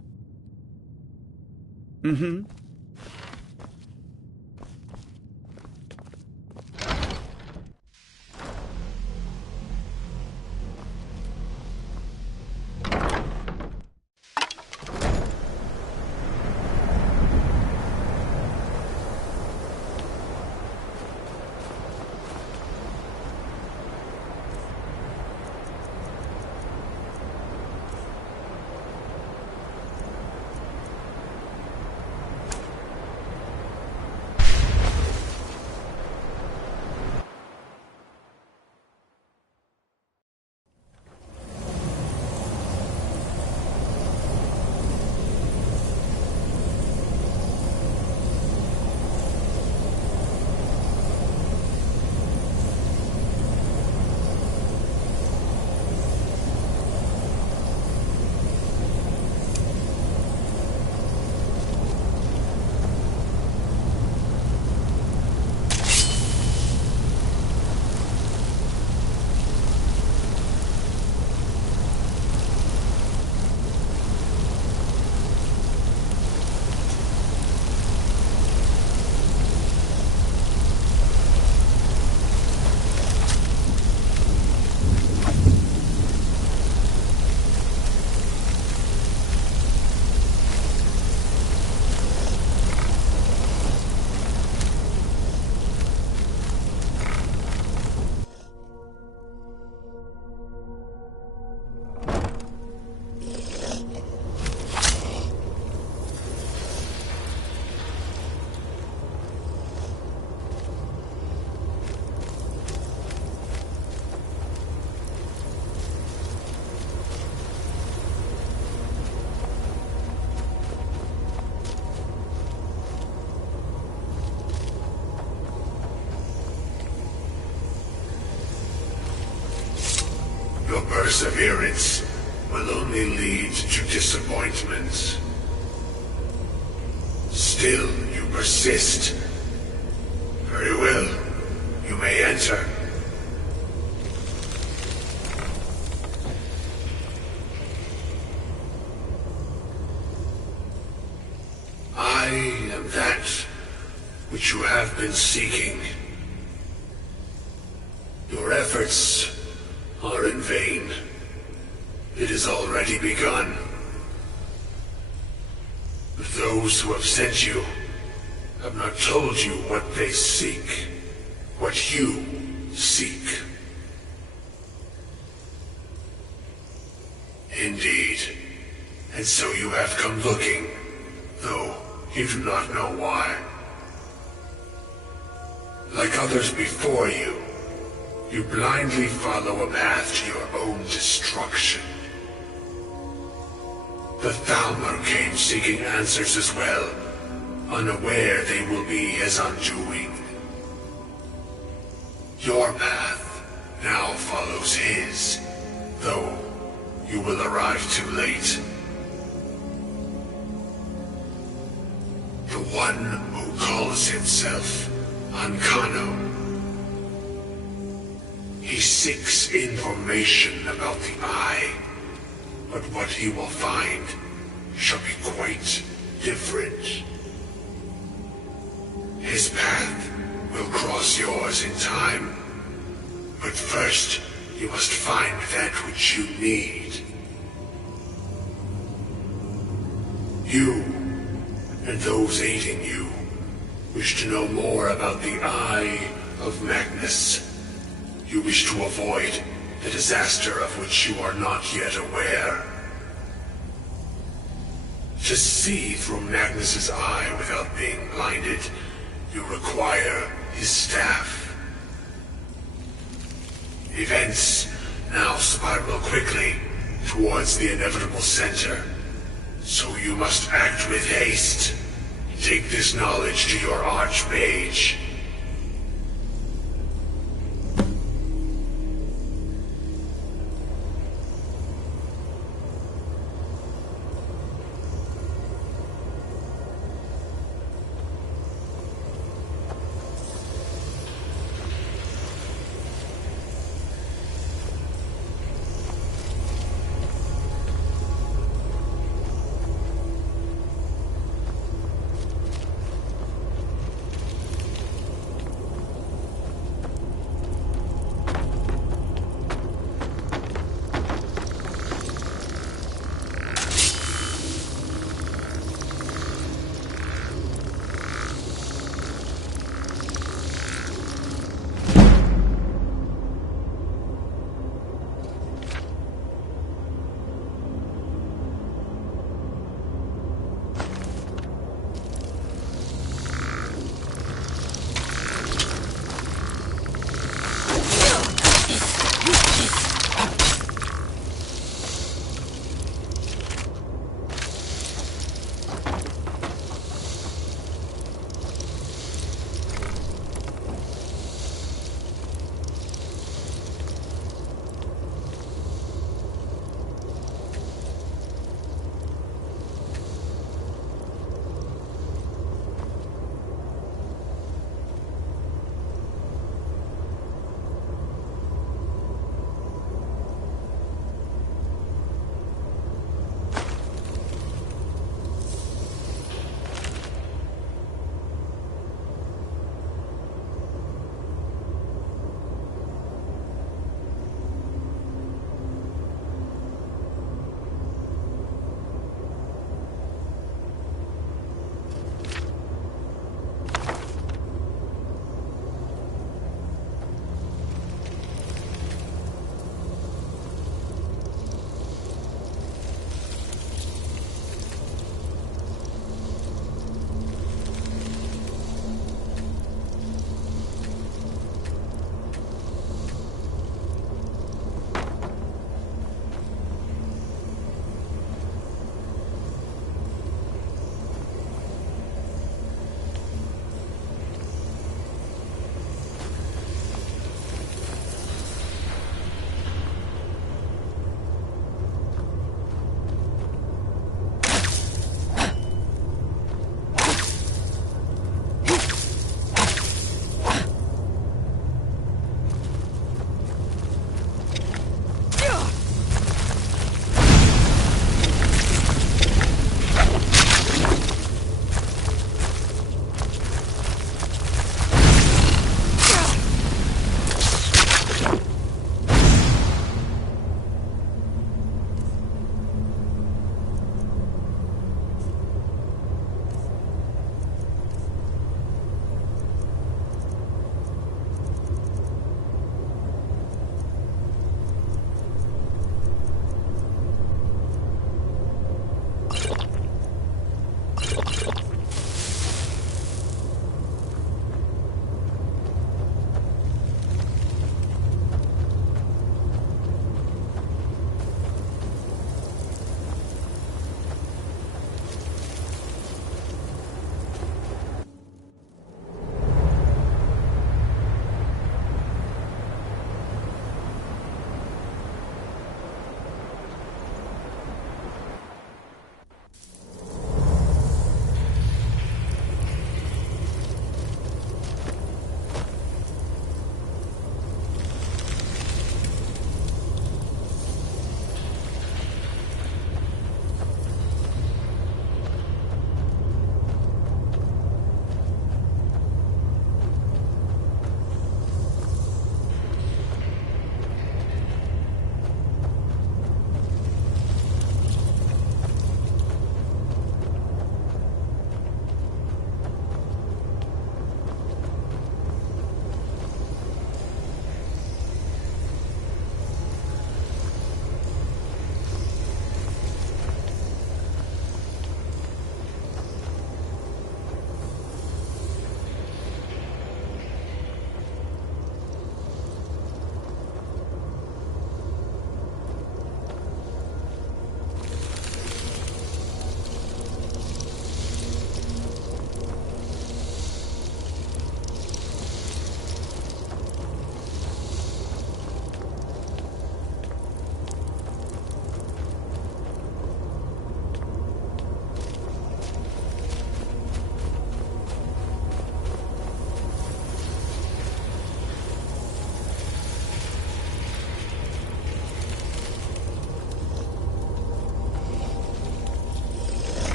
perseverance will only lead to disappointments. Still, you persist. Very well. You may enter. I am that which you have been seeking. Your efforts are in vain. It has already begun. Those who have sent you have not told you what they seek, what you seek. Indeed. And so you have come looking, though you do not know why. Like others before you, you blindly follow a path to your own destruction. The Thalmor came seeking answers as well, unaware they will be his undoing. Your path now follows his, though you will arrive too late. The one who calls himself Ancano. He seeks information about the Eye, but what he will find shall be quite different. His path will cross yours in time, but first you must find that which you need. You, and those aiding you, wish to know more about the Eye of Magnus. You wish to avoid the disaster of which you are not yet aware. To see through Magnus's eye without being blinded, you require his staff. Events now spiral quickly towards the inevitable center, so you must act with haste. Take this knowledge to your Archmage.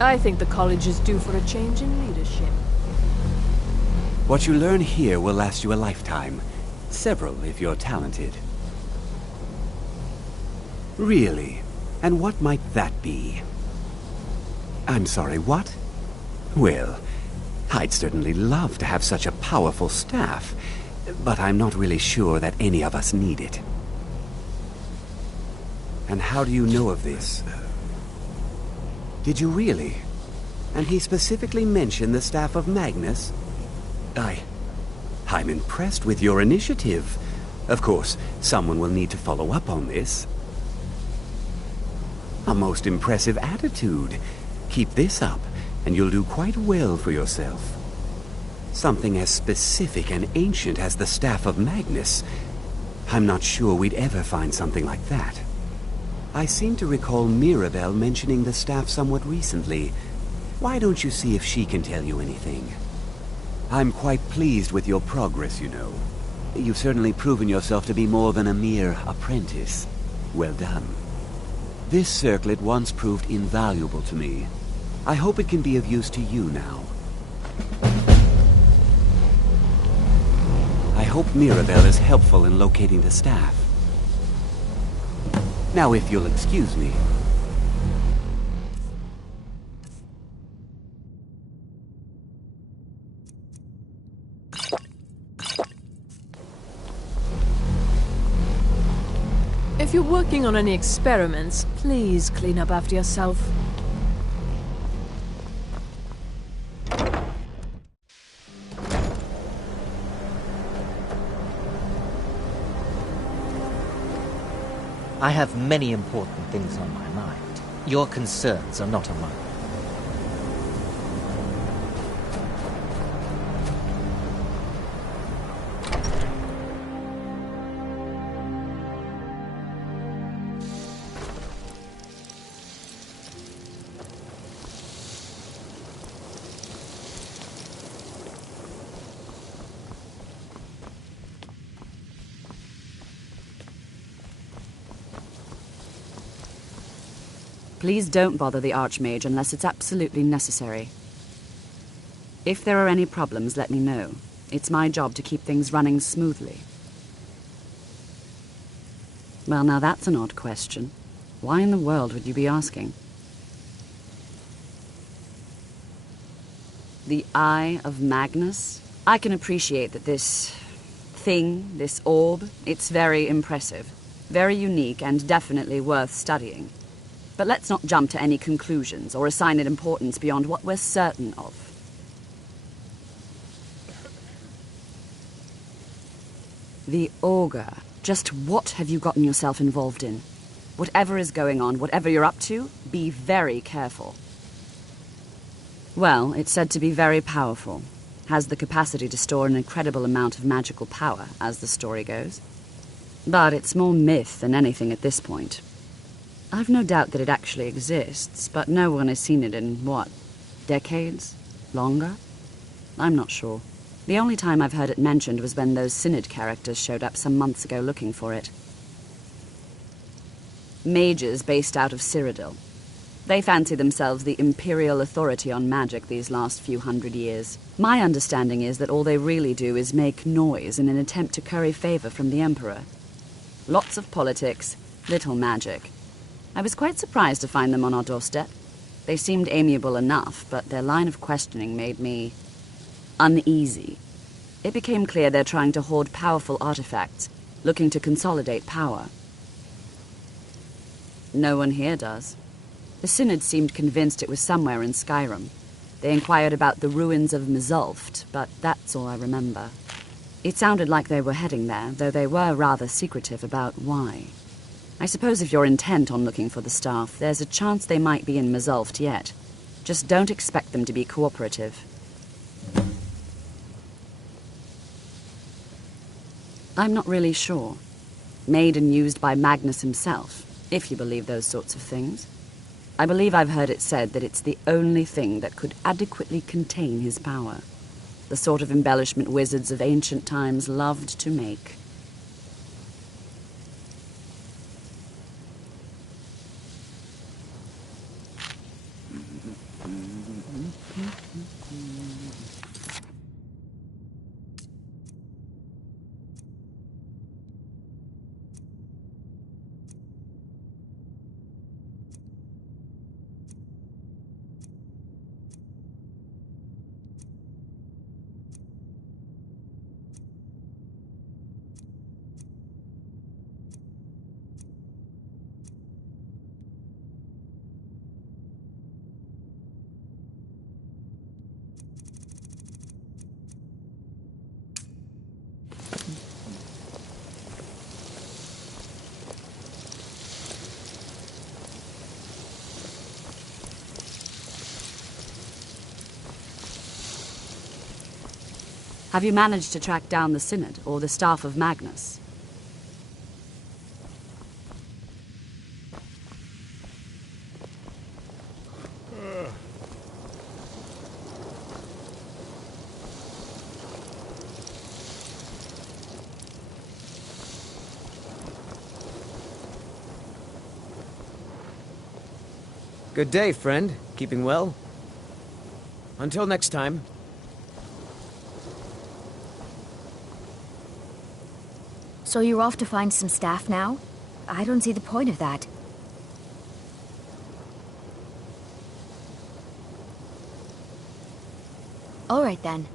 I think the college is due for a change in leadership. What you learn here will last you a lifetime. Several, if you're talented. Really? And what might that be? I'm sorry, what? Well, I'd certainly love to have such a powerful staff, but I'm not really sure that any of us need it. And how do you know of this? Did you really? And he specifically mentioned the staff of Magnus? I'm impressed with your initiative. Of course, someone will need to follow up on this. A most impressive attitude. Keep this up, and you'll do quite well for yourself. Something as specific and ancient as the staff of Magnus. I'm not sure we'd ever find something like that. I seem to recall Mirabelle mentioning the staff somewhat recently. Why don't you see if she can tell you anything? I'm quite pleased with your progress, you know. You've certainly proven yourself to be more than a mere apprentice. Well done. This circlet once proved invaluable to me. I hope it can be of use to you now. I hope Mirabelle is helpful in locating the staff. Now, if you'll excuse me. If you're working on any experiments, please clean up after yourself. I have many important things on my mind. Your concerns are not among them. Please don't bother the Archmage unless it's absolutely necessary. If there are any problems, let me know. It's my job to keep things running smoothly. Well, now that's an odd question. Why in the world would you be asking? The Eye of Magnus? I can appreciate that this thing, this orb, it's very impressive, very unique, and definitely worth studying. But let's not jump to any conclusions or assign it importance beyond what we're certain of. The Augur. Just what have you gotten yourself involved in? Whatever is going on, whatever you're up to, be very careful. Well, it's said to be very powerful. Has the capacity to store an incredible amount of magical power, as the story goes. But it's more myth than anything at this point. I've no doubt that it actually exists, but no one has seen it in, what, decades? Longer? I'm not sure. The only time I've heard it mentioned was when those Synod characters showed up some months ago looking for it. Mages based out of Cyrodiil. They fancy themselves the imperial authority on magic these last few hundred years. My understanding is that all they really do is make noise in an attempt to curry favor from the Emperor. Lots of politics, little magic. I was quite surprised to find them on our doorstep. They seemed amiable enough, but their line of questioning made me uneasy. It became clear they're trying to hoard powerful artifacts, looking to consolidate power. No one here does. The Synod seemed convinced it was somewhere in Skyrim. They inquired about the ruins of Mzulft, but that's all I remember. It sounded like they were heading there, though they were rather secretive about why. I suppose if you're intent on looking for the staff, there's a chance they might be in Mzulft yet. Just don't expect them to be cooperative. I'm not really sure. Made and used by Magnus himself, if you believe those sorts of things. I believe I've heard it said that it's the only thing that could adequately contain his power. The sort of embellishment wizards of ancient times loved to make. Have you managed to track down the Synod or the staff of Magnus? Good day, friend. Keeping well? Until next time. So you're off to find some staff now? I don't see the point of that. All right then.